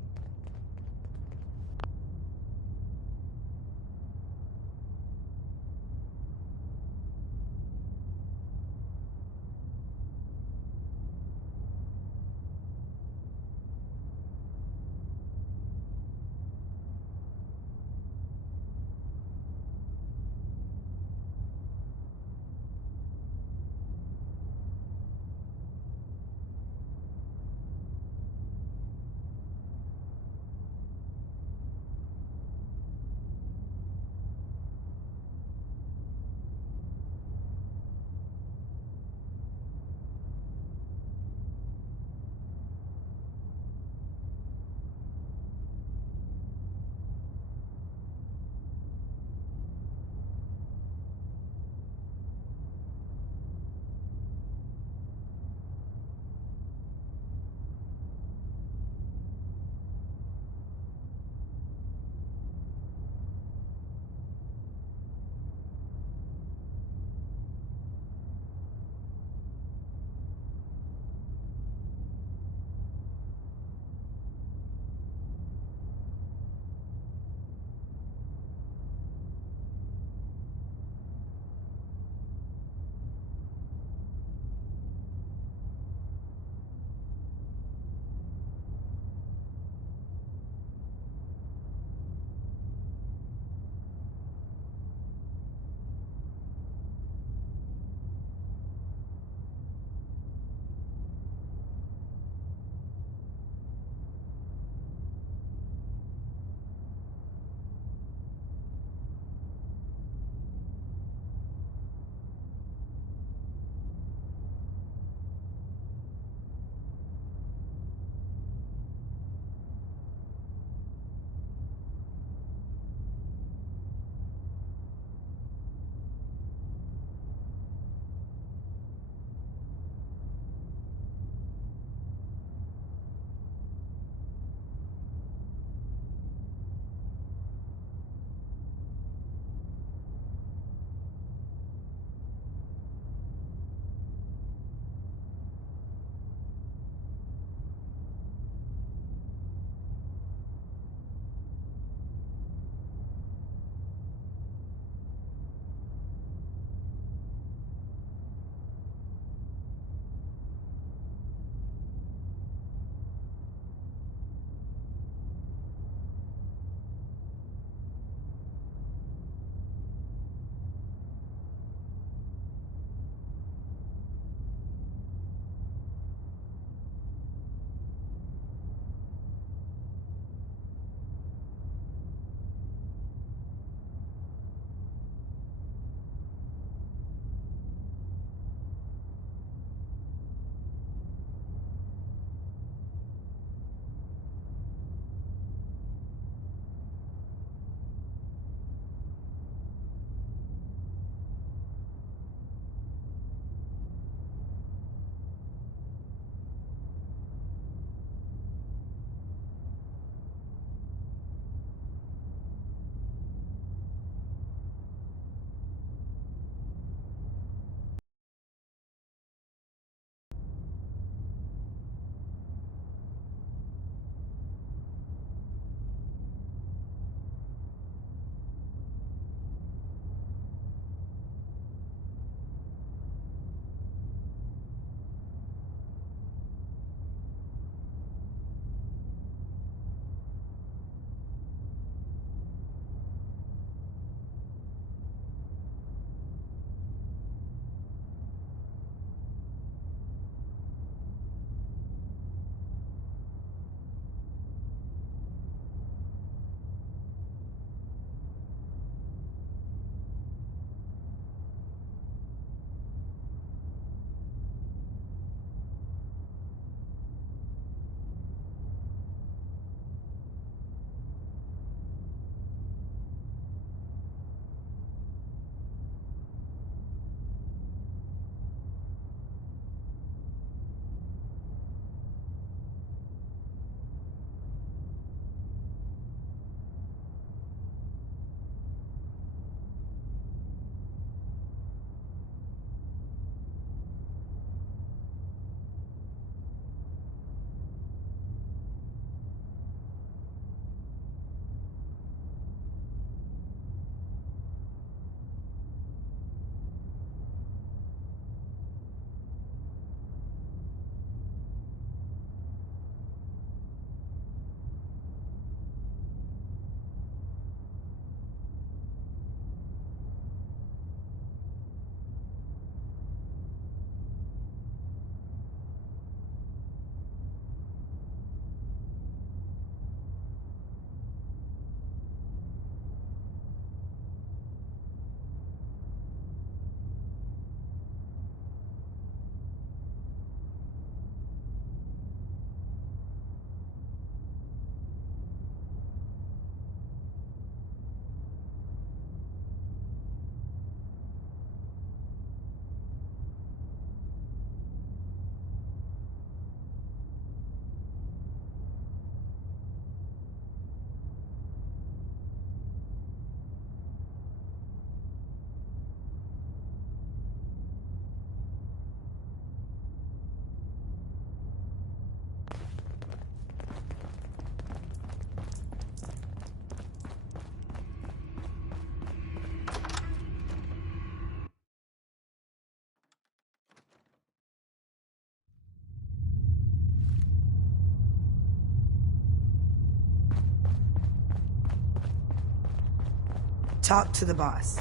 talk to the boss.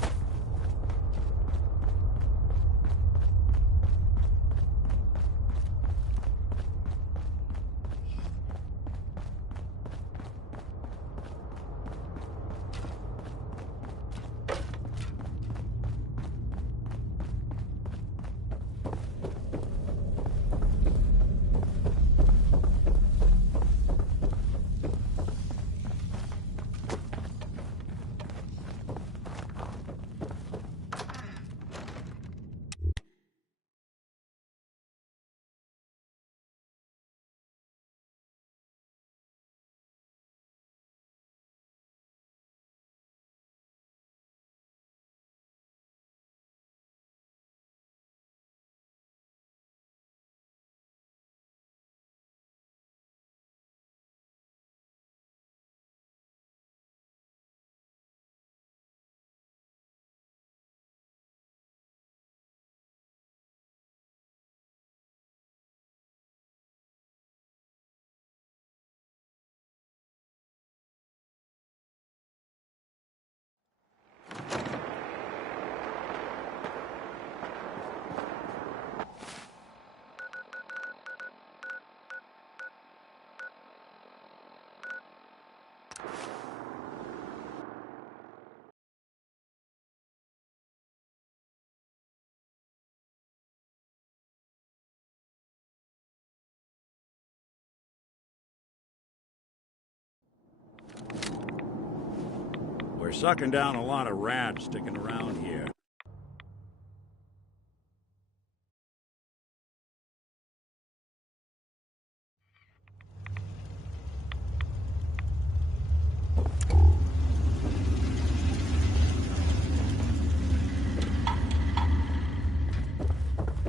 We're sucking down a lot of rats sticking around here.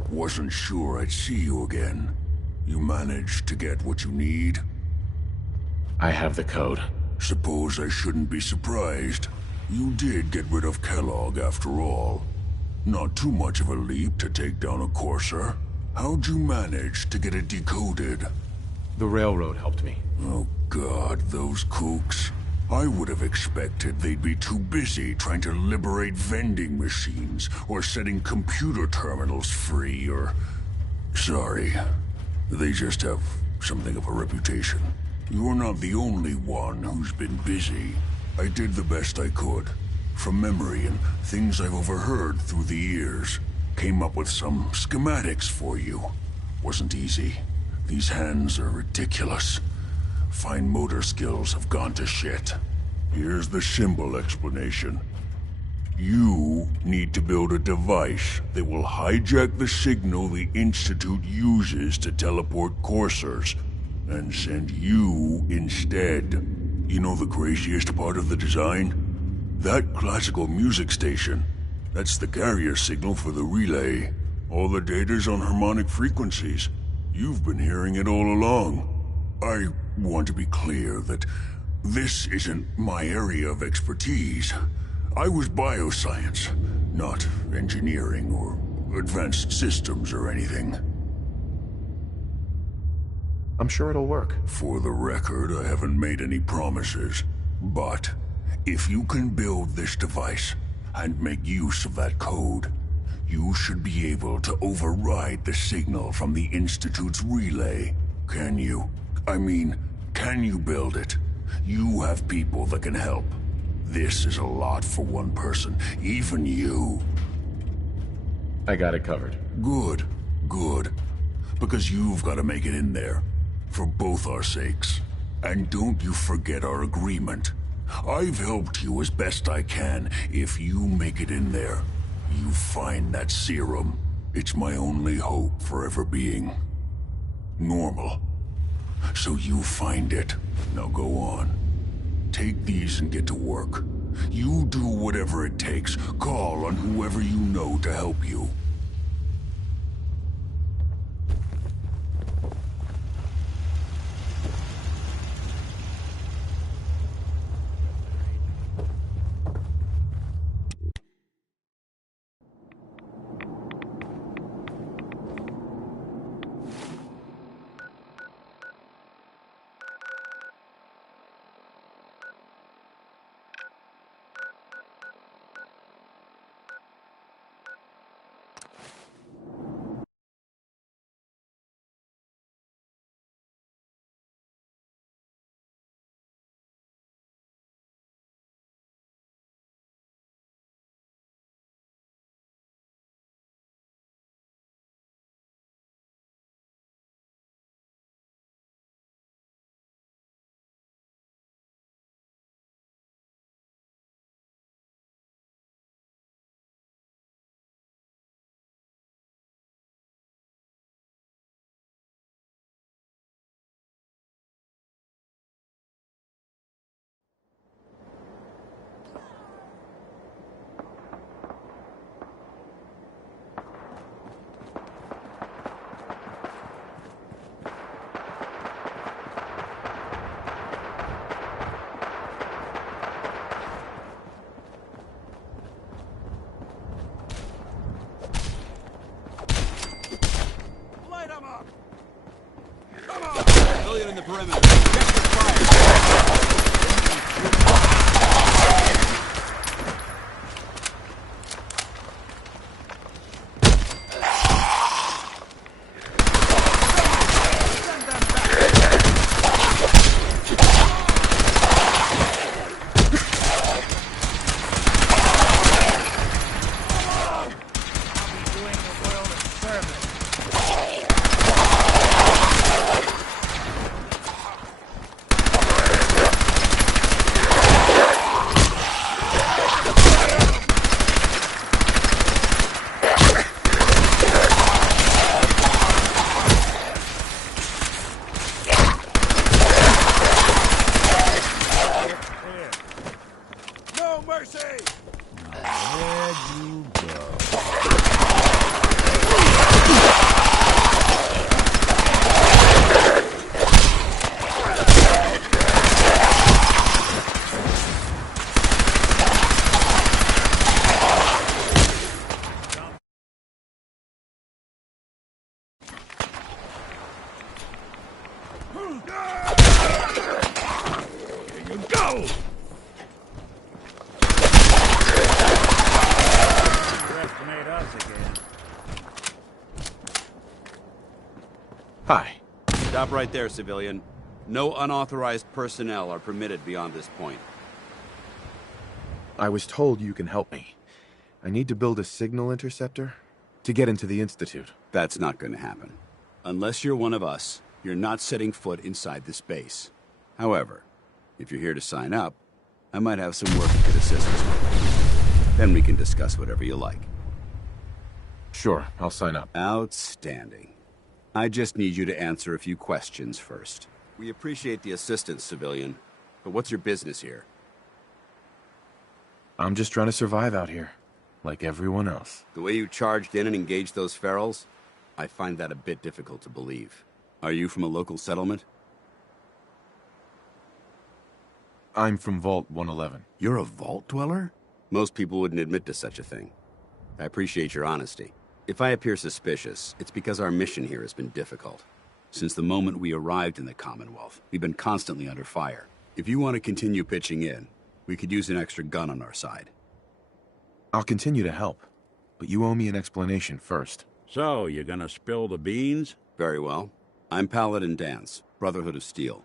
Wasn't sure I'd see you again. You managed to get what you need? I have the code. Suppose I shouldn't be surprised. You did get rid of Kellogg after all. Not too much of a leap to take down a courser. How'd you manage to get it decoded? The railroad helped me. Oh God, those kooks. I would have expected they'd be too busy trying to liberate vending machines, or setting computer terminals free, or... Sorry. They just have something of a reputation. You're not the only one who's been busy. I did the best I could. From memory and things I've overheard through the years. Came up with some schematics for you. Wasn't easy. These hands are ridiculous. Fine motor skills have gone to shit. Here's the symbol explanation. You need to build a device that will hijack the signal the Institute uses to teleport coursers, and send you instead. You know the craziest part of the design? That classical music station. That's the carrier signal for the relay. All the data's on harmonic frequencies. You've been hearing it all along. I want to be clear that this isn't my area of expertise. I was bioscience, not engineering or advanced systems or anything. I'm sure it'll work. For the record, I haven't made any promises. But if you can build this device and make use of that code, you should be able to override the signal from the Institute's relay. Can you? I mean, can you build it? You have people that can help. This is a lot for one person, even you. I got it covered. Good, good. Because you've got to make it in there. For both our sakes. And don't you forget our agreement. I've helped you as best I can. If you make it in there, you find that serum. It's my only hope for ever being normal. So you find it. Now go on. Take these and get to work. You do whatever it takes. Call on whoever you know to help you. in the perimeter. Check the fire. Hi. Stop right there, civilian. No unauthorized personnel are permitted beyond this point. I was told you can help me. I need to build a signal interceptor to get into the Institute. That's not going to happen. Unless you're one of us, you're not setting foot inside this base. However, if you're here to sign up, I might have some work you could assist us with. Then we can discuss whatever you like. Sure, I'll sign up. Outstanding. I just need you to answer a few questions first. We appreciate the assistance, civilian, but what's your business here? I'm just trying to survive out here, like everyone else. The way you charged in and engaged those ferals, I find that a bit difficult to believe. Are you from a local settlement? I'm from Vault 111. You're a vault dweller? Most people wouldn't admit to such a thing. I appreciate your honesty. If I appear suspicious, it's because our mission here has been difficult. Since the moment we arrived in the Commonwealth, we've been constantly under fire. If you want to continue pitching in, we could use an extra gun on our side. I'll continue to help, but you owe me an explanation first. So, you gonna spill the beans? Very well. I'm Paladin Dance, Brotherhood of Steel.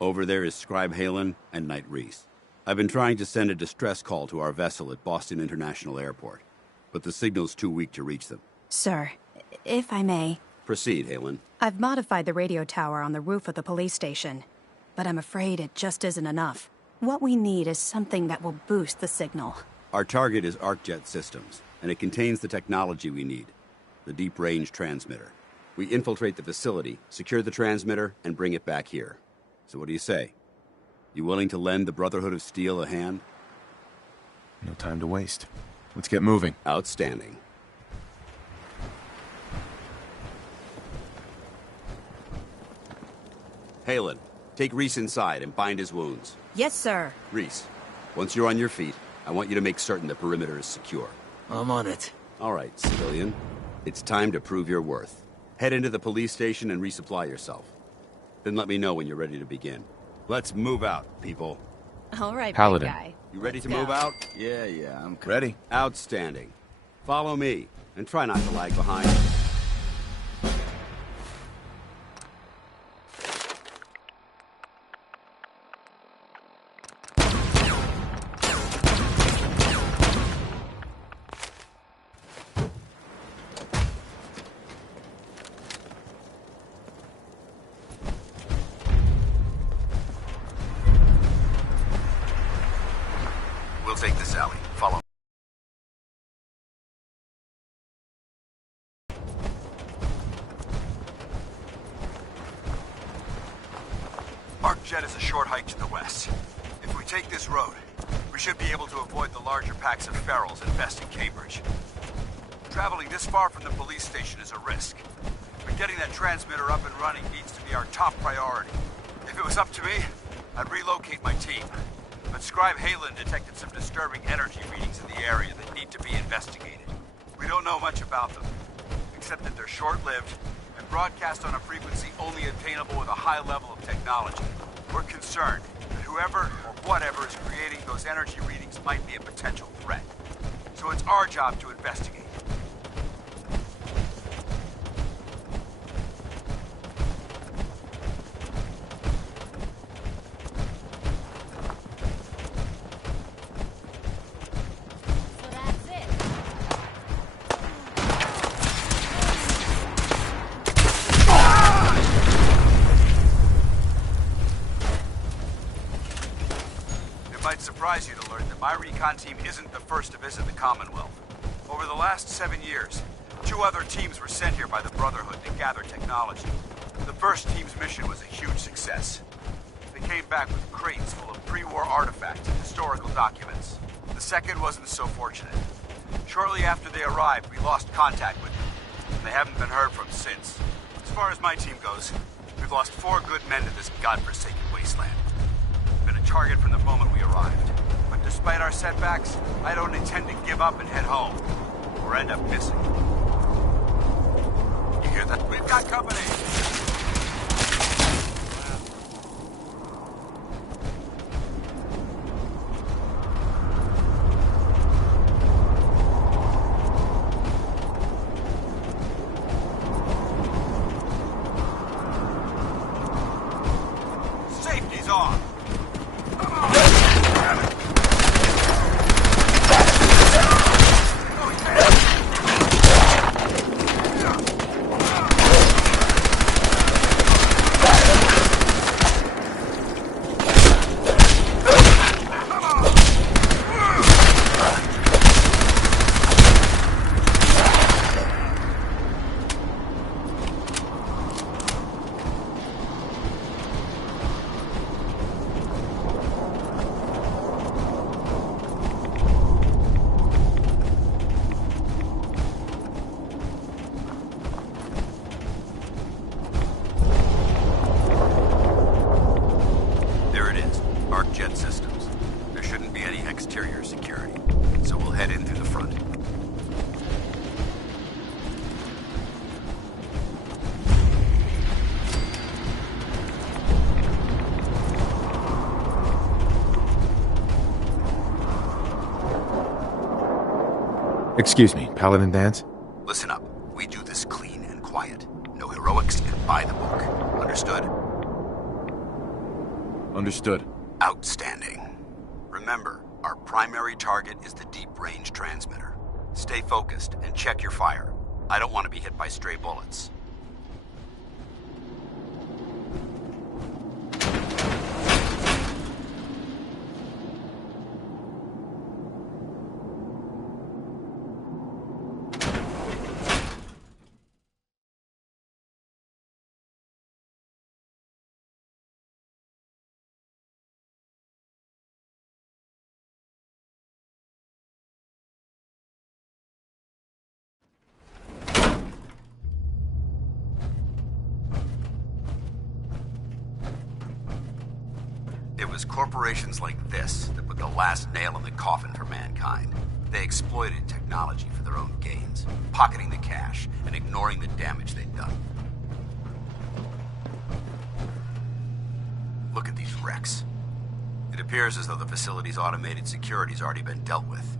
Over there is Scribe Halen and Knight Reese. I've been trying to send a distress call to our vessel at Boston International Airport, but the signal's too weak to reach them. Sir, if I may... Proceed, Halen. I've modified the radio tower on the roof of the police station, but I'm afraid it just isn't enough. What we need is something that will boost the signal. Our target is ArcJet Systems, and it contains the technology we need, the deep-range transmitter. We infiltrate the facility, secure the transmitter, and bring it back here. So what do you say? You willing to lend the Brotherhood of Steel a hand? No time to waste. Let's get moving. Outstanding. Halen, take Reese inside and bind his wounds. Yes, sir. Reese, once you're on your feet, I want you to make certain the perimeter is secure. I'm on it. All right, civilian. It's time to prove your worth. Head into the police station and resupply yourself. Then let me know when you're ready to begin. Let's move out, people. All right, Paladin. big guy. You ready to Let's move go. out? Yeah, I'm ready. Outstanding. Follow me, and try not to lag behind. We'll take this alley. Follow. ArcJet is a short hike to the west. If we take this road, we should be able to avoid the larger packs of ferals infesting Cambridge. Traveling this far from the police station is a risk, but getting that transmitter up and running needs to be our top priority. If it was up to me, I'd relocate my team. But Scribe Halen detected some disturbing energy readings in the area that need to be investigated. We don't know much about them, except that they're short-lived and broadcast on a frequency only attainable with a high level of technology. We're concerned that whoever or whatever is creating those energy readings might be a potential threat. So it's our job to investigate. Surprise you to learn that my recon team isn't the first to visit the Commonwealth. Over the last 7 years, 2 other teams were sent here by the Brotherhood to gather technology. The first team's mission was a huge success. They came back with crates full of pre-war artifacts and historical documents. The second wasn't so fortunate. Shortly after they arrived, we lost contact with them, and they haven't been heard from since. As far as my team goes, we've lost 4 good men to this godforsaken wasteland. Been a target from the moment we arrived. But despite our setbacks, I don't intend to give up and head home, or end up missing. You hear that? We've got company! Safety's on! Excuse me, Paladin Dance? Listen up. We do this clean and quiet. No heroics and by the book. Understood? Understood. Outstanding. Remember, our primary target is the deep-range transmitter. Stay focused and check your fire. I don't want to be hit by stray bullets. It was corporations like this that put the last nail in the coffin for mankind. They exploited technology for their own gains, pocketing the cash and ignoring the damage they'd done. Look at these wrecks. It appears as though the facility's automated security's already been dealt with.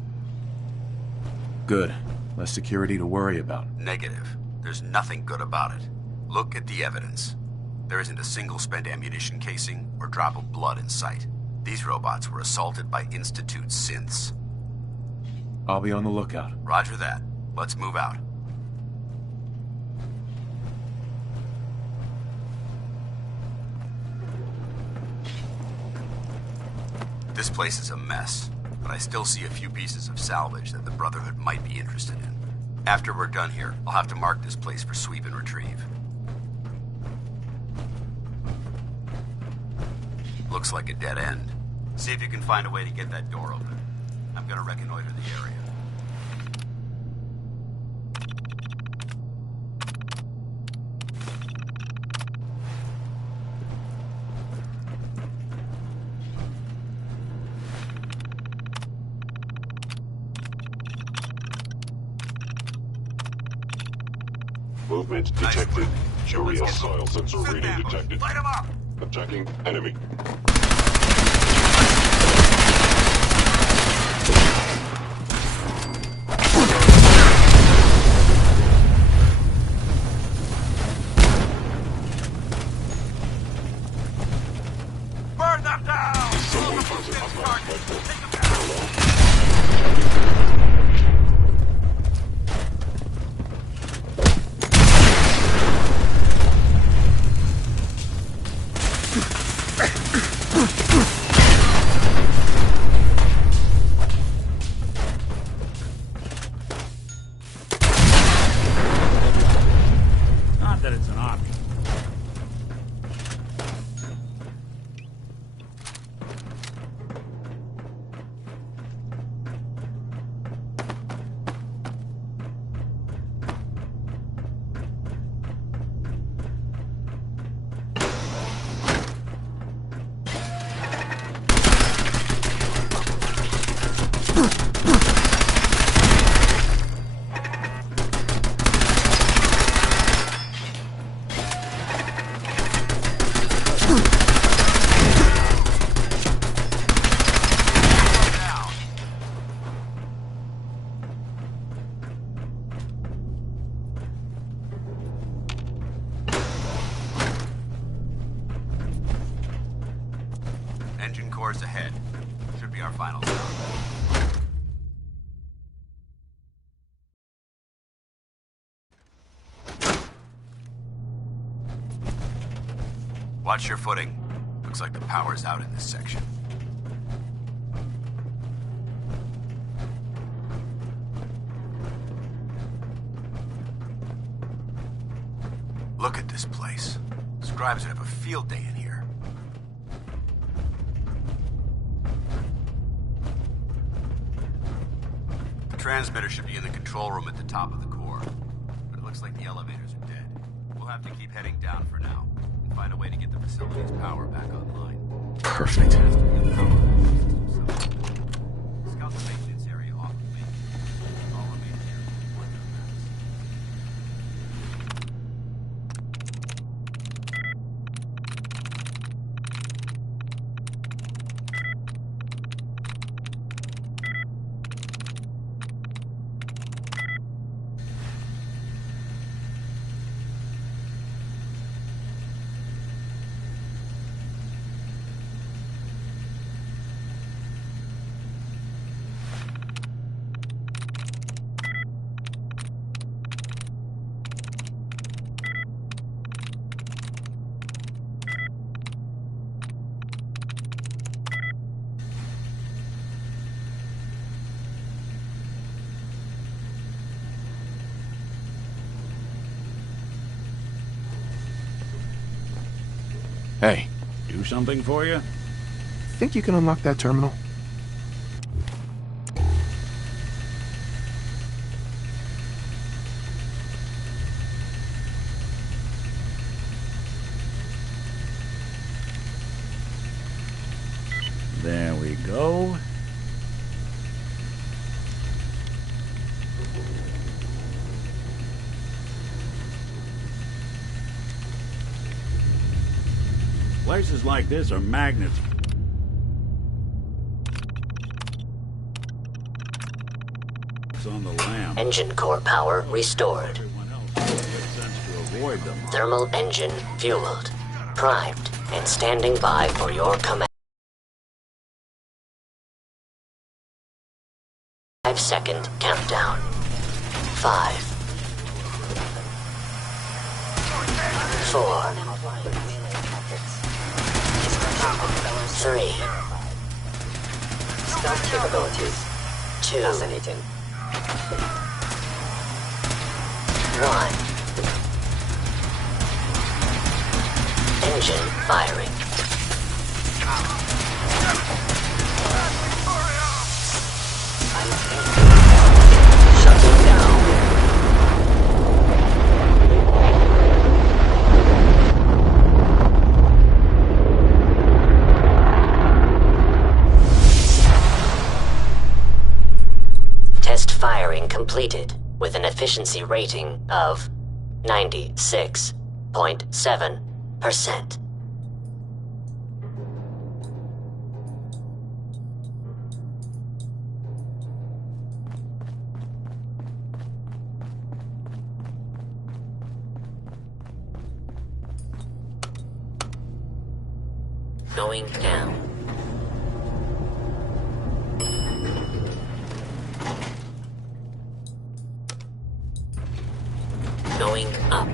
Good. Less security to worry about. Negative. There's nothing good about it. Look at the evidence. There isn't a single spent ammunition casing or drop of blood in sight. These robots were assaulted by Institute synths. I'll be on the lookout. Roger that. Let's move out. This place is a mess, but I still see a few pieces of salvage that the Brotherhood might be interested in. After we're done here, I'll have to mark this place for sweep and retrieve. Looks like a dead end. See if you can find a way to get that door open. I'm gonna reconnoiter the area. Movement detected. Nice. Area soil sensor reading detected. Light 'em up! Attacking enemy. Burn them down! Someone has an advanced rifle. Not that it's an option. Engine course ahead. Should be our final stop. Watch your footing. Looks like the power's out in this section. Look at this place. Scribes would have a field day in here. The transmitter should be in the control room at the top of the core. But it looks like the elevators are dead. We'll have to keep heading down for now and find a way to get the facility's power back online. Perfect. Scout the maintenance area off the wing. All remaining areas report their maps. Hey. Do something for you? Think you can unlock that terminal? There we go. Places like this are magnets. It's on the lamp. Engine core power restored. Avoid them. Thermal engine fueled, primed, and standing by for your command. 5-second countdown. 5, 4, 3. Stealth capabilities. 2. Fascinating. 1. Engine firing. Shutting down. Test firing completed with an efficiency rating of 96%. 99.7%. Going down. Going up.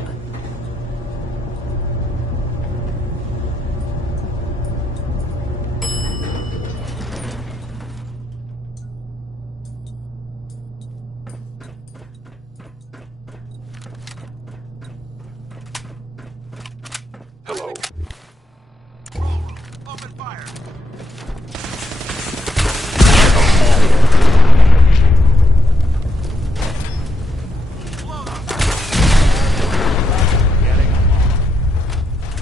Hello. Open fire.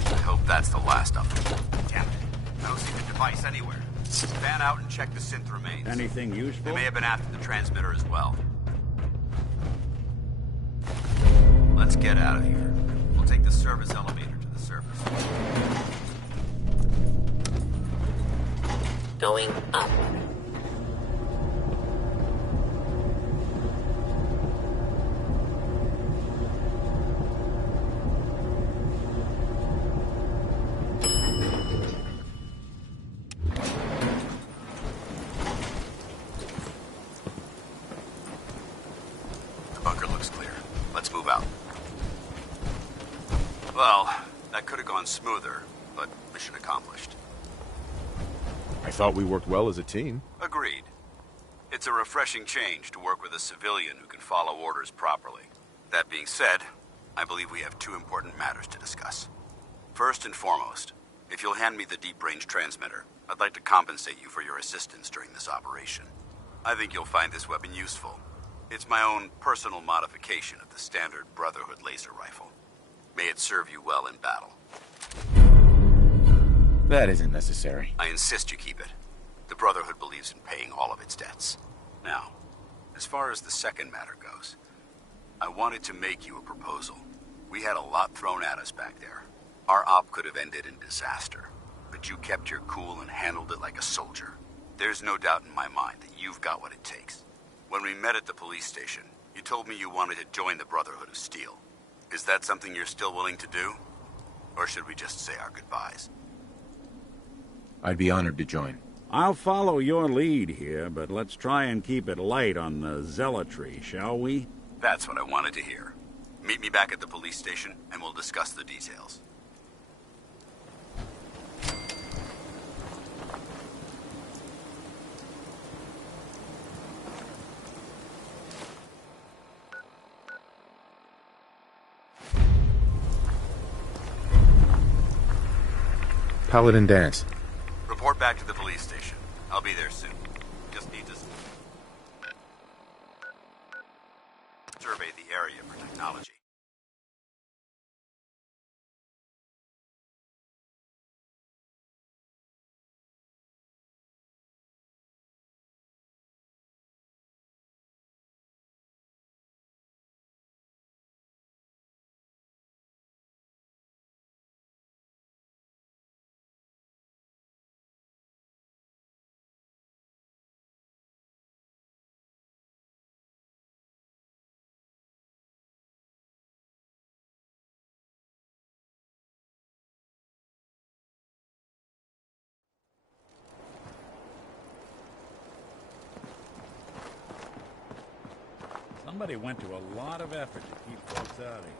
I hope that's the last of them. Damn it. I don't see the device anywhere. Fan out and check the synth remains. Anything useful? They may have been after the transmitter as well. Let's get out of here. We'll take the service elevator to the surface. Going up. The bunker looks clear. Let's move out. Well, that could have gone smoother, but mission accomplished. I thought we worked well as a team. Agreed. It's a refreshing change to work with a civilian who can follow orders properly. That being said, I believe we have two important matters to discuss. First and foremost, if you'll hand me the deep-range transmitter, I'd like to compensate you for your assistance during this operation. I think you'll find this weapon useful. It's my own personal modification of the standard Brotherhood laser rifle. May it serve you well in battle. That isn't necessary. I insist you keep it. The Brotherhood believes in paying all of its debts. Now, as far as the second matter goes, I wanted to make you a proposal. We had a lot thrown at us back there. Our op could have ended in disaster, but you kept your cool and handled it like a soldier. There's no doubt in my mind that you've got what it takes. When we met at the police station, you told me you wanted to join the Brotherhood of Steel. Is that something you're still willing to do? Or should we just say our goodbyes? I'd be honored to join. I'll follow your lead here, but let's try and keep it light on the zealotry, shall we? That's what I wanted to hear. Meet me back at the police station, and we'll discuss the details. Paladin Dance. Report back to the police station. I'll be there soon. Just need to survey the area for technology. Somebody went to a lot of effort to keep folks out of here.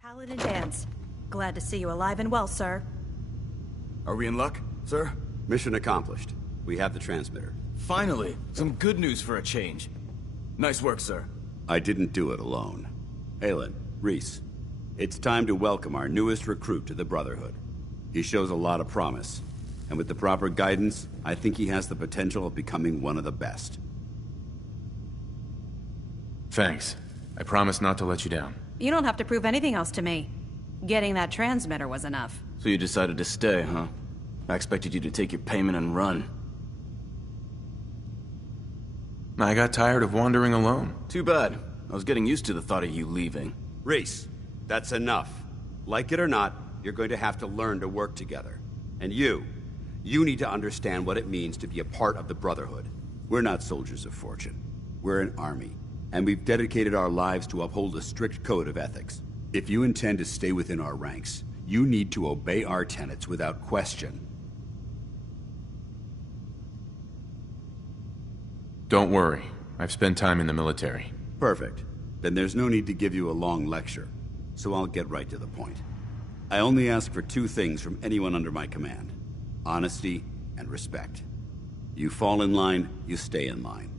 Paladin Dance. Glad to see you alive and well, sir. Are we in luck, sir? Mission accomplished. We have the transmitter. Finally, some good news for a change. Nice work, sir. I didn't do it alone. Aelin, Reese, it's time to welcome our newest recruit to the Brotherhood. He shows a lot of promise, and with the proper guidance, I think he has the potential of becoming one of the best. Thanks. I promise not to let you down. You don't have to prove anything else to me. Getting that transmitter was enough. So you decided to stay, huh? I expected you to take your payment and run. I got tired of wandering alone. Too bad. I was getting used to the thought of you leaving. Reese, that's enough. Like it or not, you're going to have to learn to work together. And you need to understand what it means to be a part of the Brotherhood. We're not soldiers of fortune. We're an army, and we've dedicated our lives to uphold a strict code of ethics. If you intend to stay within our ranks, you need to obey our tenets without question. Don't worry. I've spent time in the military. Perfect. Then there's no need to give you a long lecture, so I'll get right to the point. I only ask for two things from anyone under my command: honesty and respect. You fall in line, you stay in line.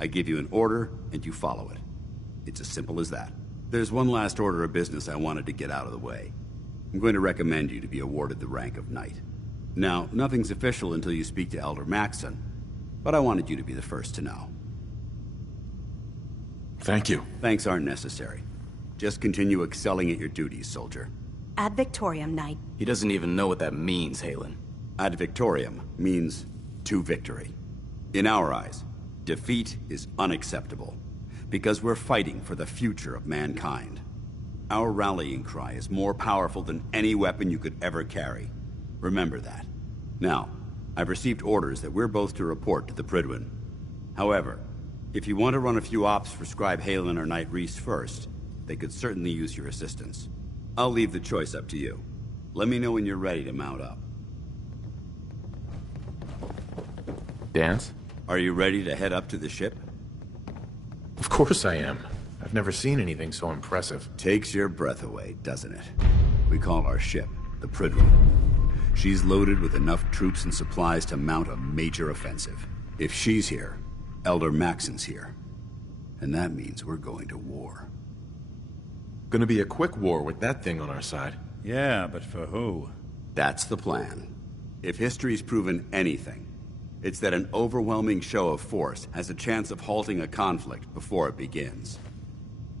I give you an order, and you follow it. It's as simple as that. There's one last order of business I wanted to get out of the way. I'm going to recommend you to be awarded the rank of Knight. Now, nothing's official until you speak to Elder Maxson, but I wanted you to be the first to know. Thank you. Thanks aren't necessary. Just continue excelling at your duties, soldier. Ad Victoriam, Knight. He doesn't even know what that means, Halen. Ad Victoriam means to victory. In our eyes, defeat is unacceptable, because we're fighting for the future of mankind. Our rallying cry is more powerful than any weapon you could ever carry. Remember that. Now, I've received orders that we're both to report to the Prydwen. However, if you want to run a few ops for Scribe Halen or Knight Reese first, they could certainly use your assistance. I'll leave the choice up to you. Let me know when you're ready to mount up. Dance? Are you ready to head up to the ship? Of course I am. I've never seen anything so impressive. Takes your breath away, doesn't it? We call our ship the Prydwen. She's loaded with enough troops and supplies to mount a major offensive. If she's here, Elder Maxson's here. And that means we're going to war. Gonna be a quick war with that thing on our side. Yeah, but for who? That's the plan. If history's proven anything, it's that an overwhelming show of force has a chance of halting a conflict before it begins.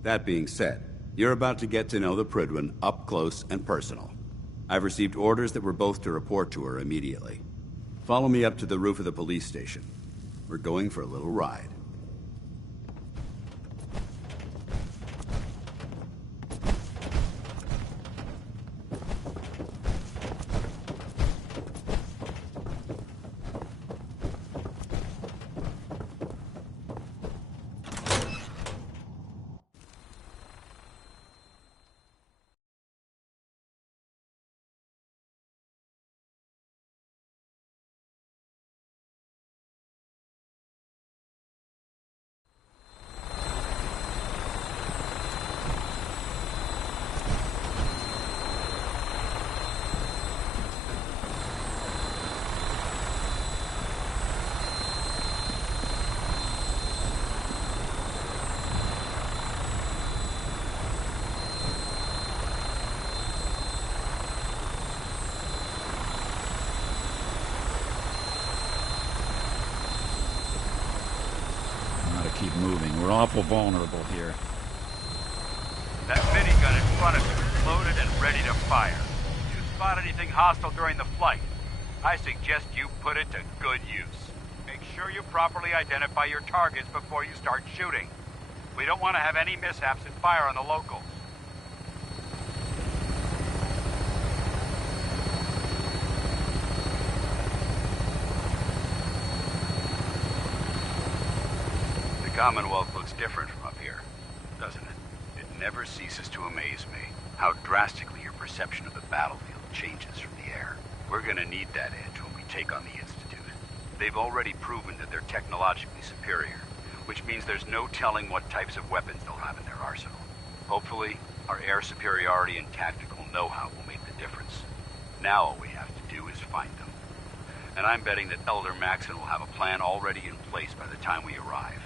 That being said, you're about to get to know the Prydwen up close and personal. I've received orders that we're both to report to her immediately. Follow me up to the roof of the police station. We're going for a little ride. Keep moving. We're awful vulnerable here. That minigun in front of you is loaded and ready to fire. If you spot anything hostile during the flight, I suggest you put it to good use. Make sure you properly identify your targets before you start shooting. We don't want to have any mishaps and fire on the locals. The Commonwealth looks different from up here, doesn't it? It never ceases to amaze me how drastically your perception of the battlefield changes from the air. We're gonna need that edge when we take on the Institute. They've already proven that they're technologically superior, which means there's no telling what types of weapons they'll have in their arsenal. Hopefully, our air superiority and tactical know-how will make the difference. Now all we have to do is find them. And I'm betting that Elder Maxson will have a plan already in place by the time we arrive.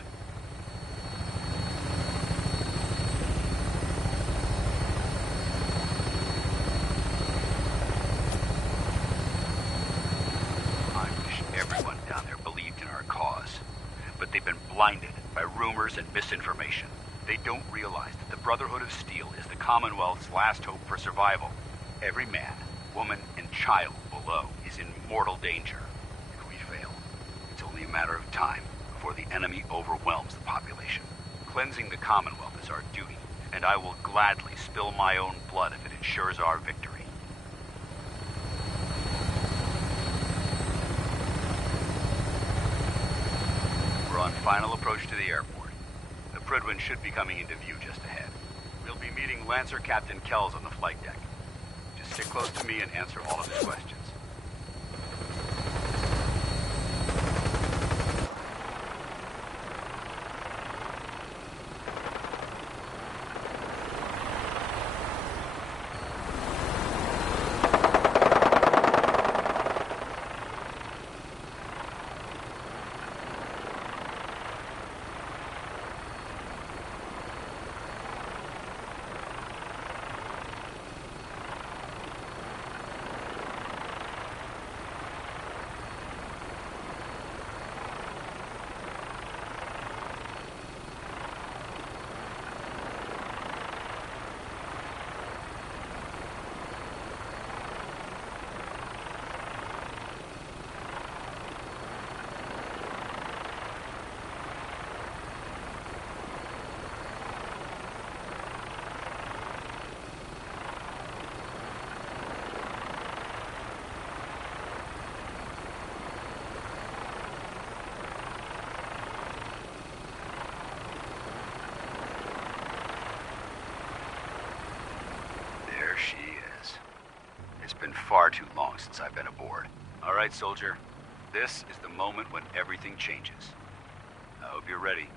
But they've been blinded by rumors and misinformation. They don't realize that the Brotherhood of Steel is the Commonwealth's last hope for survival. Every man, woman, and child below is in mortal danger. If we fail, it's only a matter of time before the enemy overwhelms the population. Cleansing the Commonwealth is our duty, and I will gladly spill my own blood if it ensures our victory. We're on final approach to the airport. The Prydwen should be coming into view just ahead. We'll be meeting Lancer Captain Kells on the flight deck. Just stick close to me and answer all of his questions. Far too long since I've been aboard. All right, soldier. This is the moment when everything changes. I hope you're ready.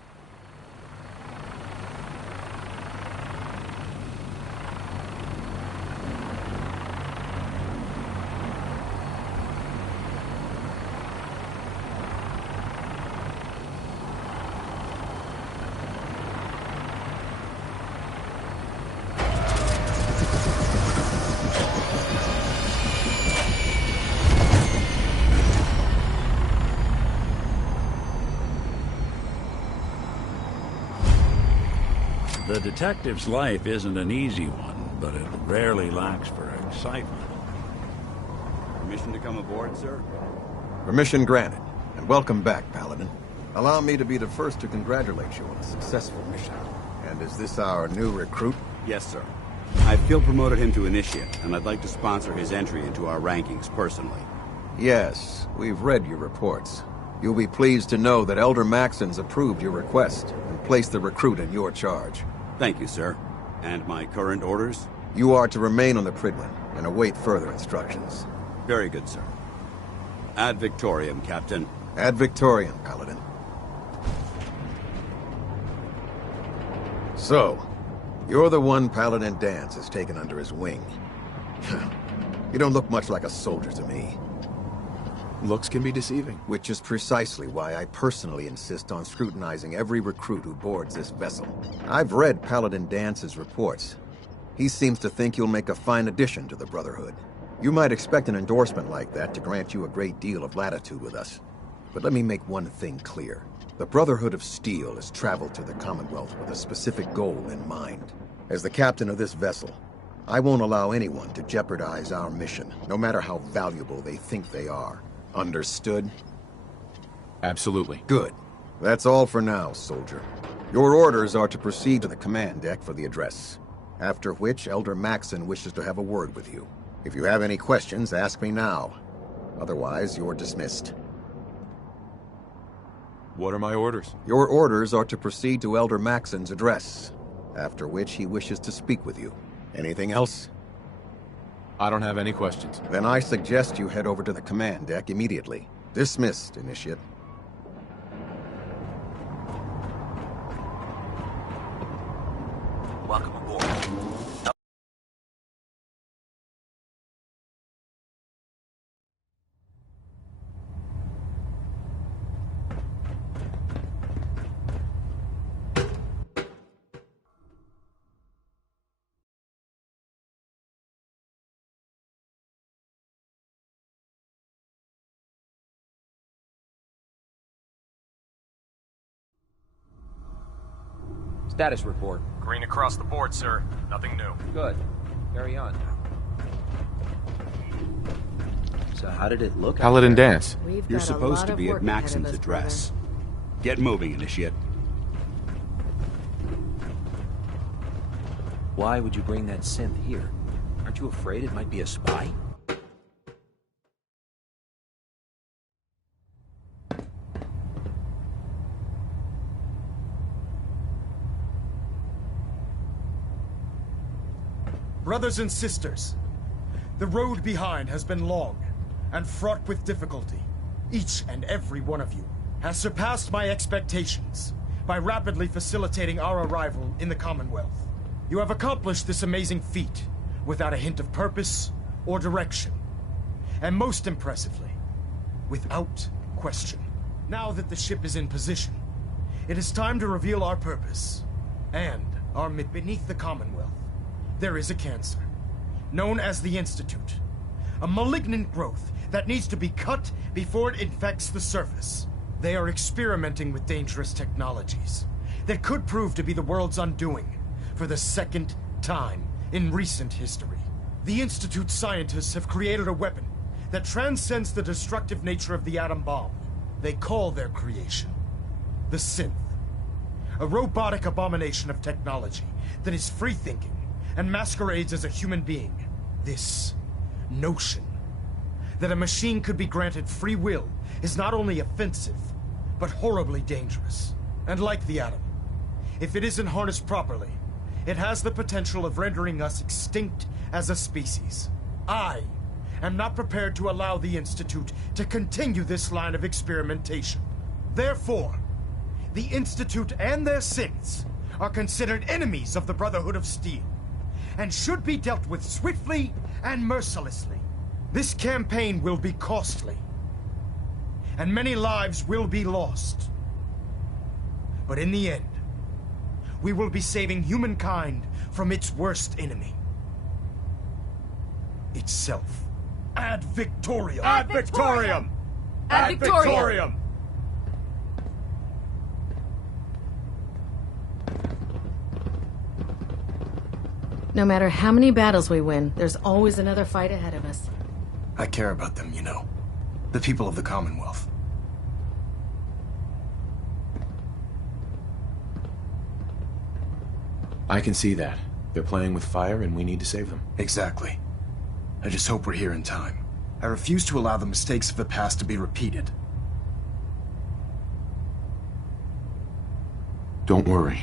The detective's life isn't an easy one, but it rarely lacks for excitement. Permission to come aboard, sir? Permission granted, and welcome back, Paladin. Allow me to be the first to congratulate you on a successful mission. And is this our new recruit? Yes, sir. I field promoted him to Initiate, and I'd like to sponsor his entry into our rankings personally. Yes, we've read your reports. You'll be pleased to know that Elder Maxon's approved your request and placed the recruit in your charge. Thank you, sir. And my current orders? You are to remain on the Prydwen and await further instructions. Very good, sir. Ad Victoriam, Captain. Ad Victoriam, Paladin. So, you're the one Paladin Danse has taken under his wing. You don't look much like a soldier to me. Looks can be deceiving. Which is precisely why I personally insist on scrutinizing every recruit who boards this vessel. I've read Paladin Dance's reports. He seems to think you'll make a fine addition to the Brotherhood. You might expect an endorsement like that to grant you a great deal of latitude with us. But let me make one thing clear. The Brotherhood of Steel has traveled to the Commonwealth with a specific goal in mind. As the captain of this vessel, I won't allow anyone to jeopardize our mission, no matter how valuable they think they are. Understood? Absolutely. Good. That's all for now, soldier. Your orders are to proceed to the command deck for the address, after which Elder Maxon wishes to have a word with you. If you have any questions, ask me now. Otherwise, you're dismissed. What are my orders? Your orders are to proceed to Elder Maxon's address, after which he wishes to speak with you. Anything else? I don't have any questions. Then I suggest you head over to the command deck immediately. Dismissed, Initiate. Welcome aboard. Status report. Green across the board, sir. Nothing new. Good. Carry on. So how did it look? Paladin Dance. You're supposed to be at Maxim's address. Get moving, Initiate. Why would you bring that synth here? Aren't you afraid it might be a spy? Brothers and sisters, the road behind has been long and fraught with difficulty. Each and every one of you has surpassed my expectations by rapidly facilitating our arrival in the Commonwealth. You have accomplished this amazing feat without a hint of purpose or direction. And most impressively, without question. Now that the ship is in position, it is time to reveal our purpose and our mission. Beneath the Commonwealth, there is a cancer, known as the Institute. A malignant growth that needs to be cut before it infects the surface. They are experimenting with dangerous technologies that could prove to be the world's undoing for the second time in recent history. The Institute's scientists have created a weapon that transcends the destructive nature of the atom bomb. They call their creation the Synth. A robotic abomination of technology that is free-thinking and masquerades as a human being. This notion that a machine could be granted free will is not only offensive, but horribly dangerous. And like the atom, if it isn't harnessed properly, it has the potential of rendering us extinct as a species. I am not prepared to allow the Institute to continue this line of experimentation. Therefore, the Institute and their synths are considered enemies of the Brotherhood of Steel, and should be dealt with swiftly and mercilessly. This campaign will be costly, and many lives will be lost. But in the end, we will be saving humankind from its worst enemy. Itself. Ad Victoriam! Ad Victoriam! Ad Victoriam! No matter how many battles we win, there's always another fight ahead of us. I care about them, you know. The people of the Commonwealth. I can see that. They're playing with fire and we need to save them. Exactly. I just hope we're here in time. I refuse to allow the mistakes of the past to be repeated. Don't worry.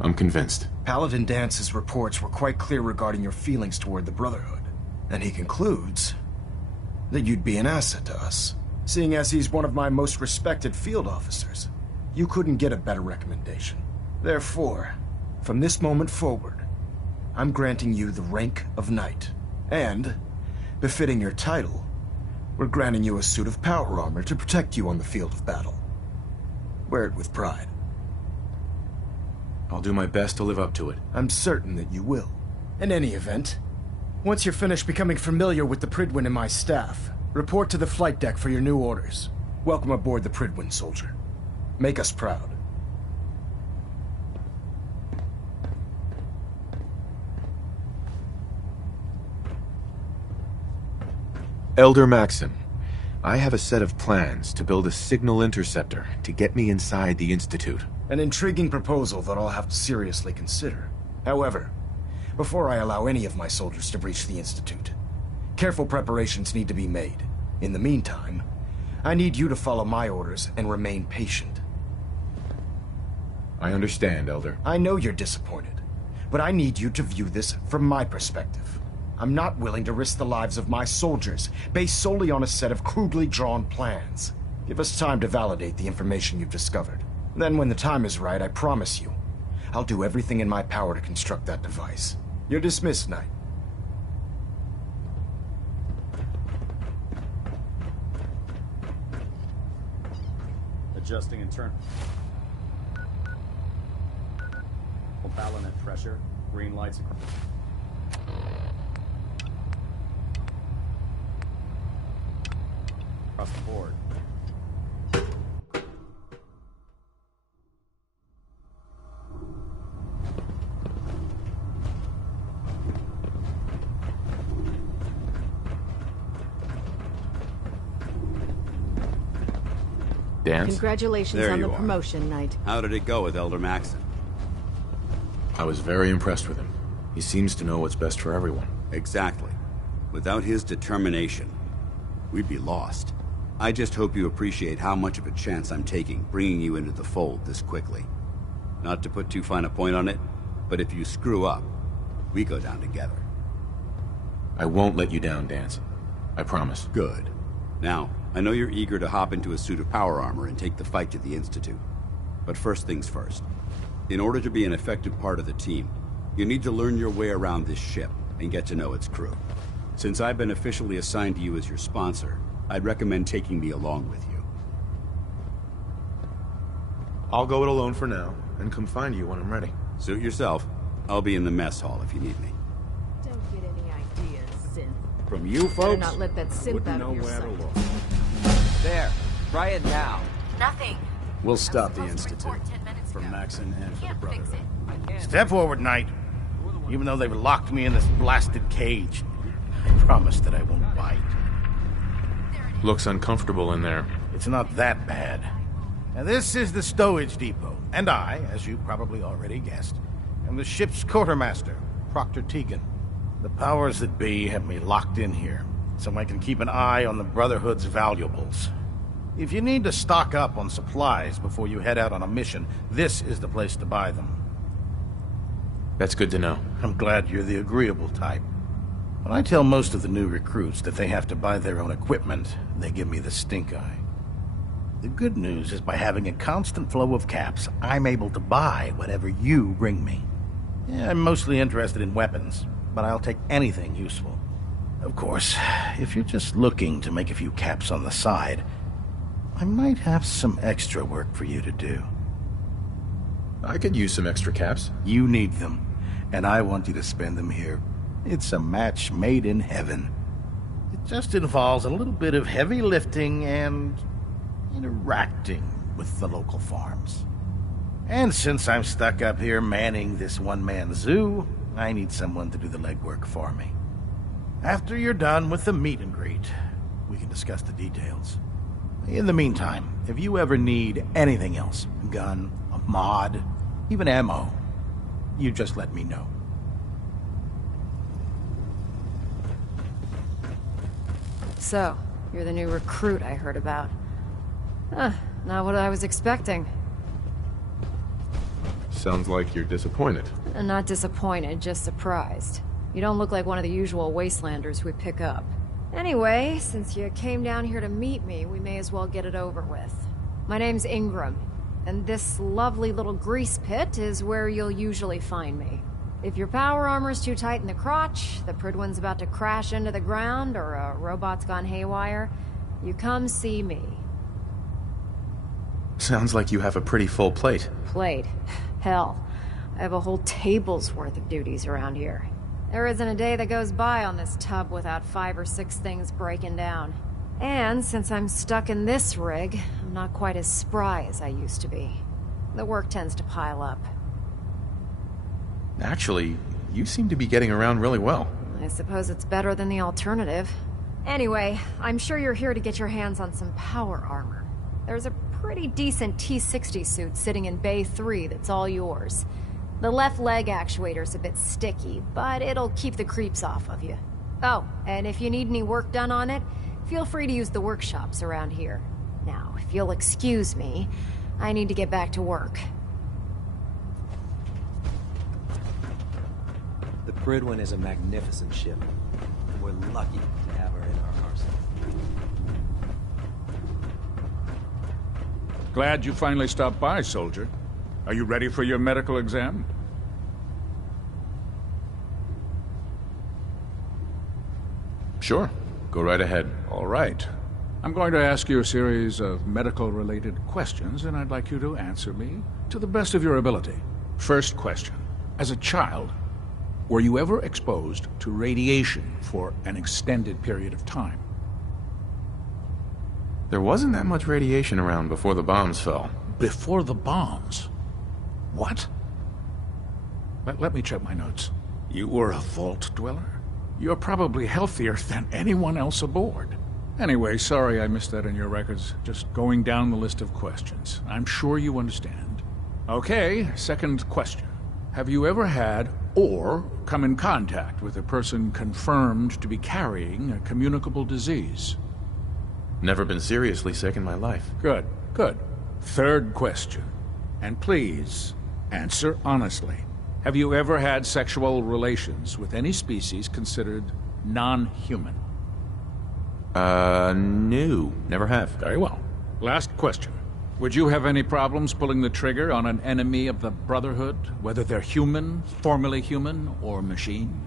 I'm convinced. Paladin Dance's reports were quite clear regarding your feelings toward the Brotherhood. And he concludes that you'd be an asset to us. Seeing as he's one of my most respected field officers, you couldn't get a better recommendation. Therefore, from this moment forward, I'm granting you the rank of Knight. And, befitting your title, we're granting you a suit of power armor to protect you on the field of battle. Wear it with pride. I'll do my best to live up to it. I'm certain that you will. In any event, once you're finished becoming familiar with the Pridwin and my staff, report to the flight deck for your new orders. Welcome aboard the Pridwin, soldier. Make us proud. Elder Maxim, I have a set of plans to build a signal interceptor to get me inside the Institute. An intriguing proposal that I'll have to seriously consider. However, before I allow any of my soldiers to breach the Institute, careful preparations need to be made. In the meantime, I need you to follow my orders and remain patient. I understand, Elder. I know you're disappointed, but I need you to view this from my perspective. I'm not willing to risk the lives of my soldiers based solely on a set of crudely drawn plans. Give us time to validate the information you've discovered. Then when the time is right, I promise you, I'll do everything in my power to construct that device. You're dismissed, Knight. Adjusting internal. Balance at pressure. Green lights across the board. Dance? Congratulations There on you the are. promotion, Knight. How did it go with Elder Maxon? I was very impressed with him. He seems to know what's best for everyone. Exactly. Without his determination, we'd be lost. I just hope you appreciate how much of a chance I'm taking bringing you into the fold this quickly. Not to put too fine a point on it, but if you screw up, we go down together. I won't let you down, Dance. I promise. Good. Now, I know you're eager to hop into a suit of power armor and take the fight to the Institute. But first things first. In order to be an effective part of the team, you need to learn your way around this ship and get to know its crew. Since I've been officially assigned to you as your sponsor, I'd recommend taking me along with you. I'll go it alone for now, and come find you when I'm ready. Suit yourself. I'll be in the mess hall if you need me. Don't get any ideas, Synth. From you Better folks, not let that synth wouldn't out know of your where to sight. look. There. Try it now. Nothing. We'll stop the Institute. For Maxon and for the Brotherhood. Step forward, Knight. Even though they've locked me in this blasted cage, I promise that I won't bite. Looks uncomfortable in there. It's not that bad. Now, this is the stowage depot, and I, as you probably already guessed, am the ship's quartermaster, Proctor Tegan. The powers that be have me locked in here, so I can keep an eye on the Brotherhood's valuables. If you need to stock up on supplies before you head out on a mission, this is the place to buy them. That's good to know. I'm glad you're the agreeable type. When I tell most of the new recruits that they have to buy their own equipment, they give me the stink eye. The good news is by having a constant flow of caps, I'm able to buy whatever you bring me. Yeah, I'm mostly interested in weapons, but I'll take anything useful. Of course, if you're just looking to make a few caps on the side, I might have some extra work for you to do. I could use some extra caps. You need them, and I want you to spend them here. It's a match made in heaven. It just involves a little bit of heavy lifting and interacting with the local farms. And since I'm stuck up here manning this one-man zoo, I need someone to do the legwork for me. After you're done with the meet and greet, we can discuss the details. In the meantime, if you ever need anything else, a gun, a mod, even ammo, you just let me know. So, you're the new recruit I heard about. Not what I was expecting. Sounds like you're disappointed. Not disappointed, just surprised. You don't look like one of the usual wastelanders we pick up. Anyway, since you came down here to meet me, we may as well get it over with. My name's Ingram, and this lovely little grease pit is where you'll usually find me. If your power armor's too tight in the crotch, the Pridwin's about to crash into the ground, or a robot's gone haywire, you come see me. Sounds like you have a pretty full plate. Plate? Hell, I have a whole table's worth of duties around here. There isn't a day that goes by on this tub without 5 or 6 things breaking down. And since I'm stuck in this rig, I'm not quite as spry as I used to be. The work tends to pile up. Actually, you seem to be getting around really well. I suppose it's better than the alternative. Anyway, I'm sure you're here to get your hands on some power armor. There's a pretty decent T-60 suit sitting in Bay 3 that's all yours. The left leg actuator's a bit sticky, but it'll keep the creeps off of you. Oh, and if you need any work done on it, feel free to use the workshops around here. Now, if you'll excuse me, I need to get back to work. The Pridwin is a magnificent ship, and we're lucky to have her in our arsenal. Glad you finally stopped by, soldier. Are you ready for your medical exam? Sure. Go right ahead. All right. I'm going to ask you a series of medical-related questions, and I'd like you to answer me to the best of your ability. First question. As a child, were you ever exposed to radiation for an extended period of time? There wasn't that much radiation around before the bombs fell. Before the bombs? What? Let me check my notes. You were a vault dweller? You're probably healthier than anyone else aboard. Anyway, sorry I missed that in your records. Just going down the list of questions. I'm sure you understand. Okay, second question. Have you ever had or come in contact with a person confirmed to be carrying a communicable disease? Never been seriously sick in my life. Good, good. Third question. And please, answer honestly. Have you ever had sexual relations with any species considered non-human? No. Never have. Very well. Last question. Would you have any problems pulling the trigger on an enemy of the Brotherhood, whether they're human, formerly human, or machine?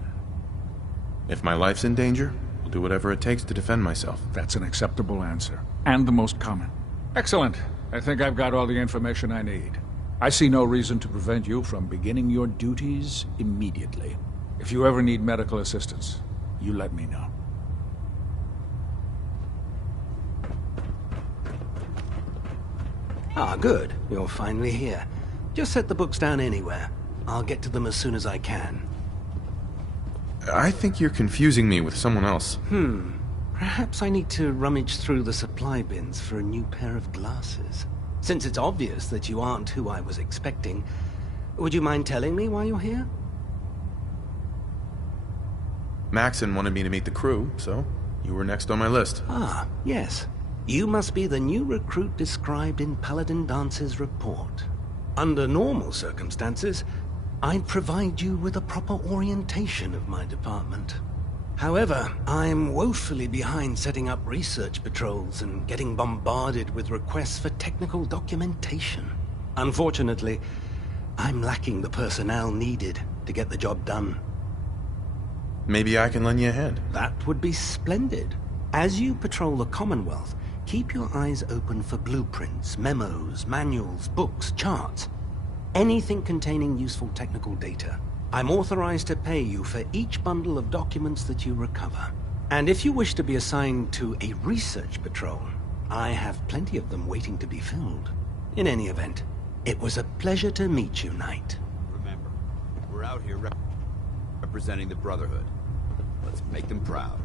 If my life's in danger, I'll do whatever it takes to defend myself. That's an acceptable answer, and the most common. Excellent. I think I've got all the information I need. I see no reason to prevent you from beginning your duties immediately. If you ever need medical assistance, you let me know. Ah, good. You're finally here. Just set the books down anywhere. I'll get to them as soon as I can. I think you're confusing me with someone else. Perhaps I need to rummage through the supply bins for a new pair of glasses. Since it's obvious that you aren't who I was expecting, would you mind telling me why you're here? Maxon wanted me to meet the crew, so you were next on my list. Ah, yes. You must be the new recruit described in Paladin Dance's report. Under normal circumstances, I'd provide you with a proper orientation of my department. However, I'm woefully behind setting up research patrols and getting bombarded with requests for technical documentation. Unfortunately, I'm lacking the personnel needed to get the job done. Maybe I can lend you a hand. That would be splendid. As you patrol the Commonwealth, keep your eyes open for blueprints, memos, manuals, books, charts. Anything containing useful technical data. I'm authorized to pay you for each bundle of documents that you recover. And if you wish to be assigned to a research patrol, I have plenty of them waiting to be filled. In any event, it was a pleasure to meet you, Knight. Remember, we're out here representing the Brotherhood. Let's make them proud.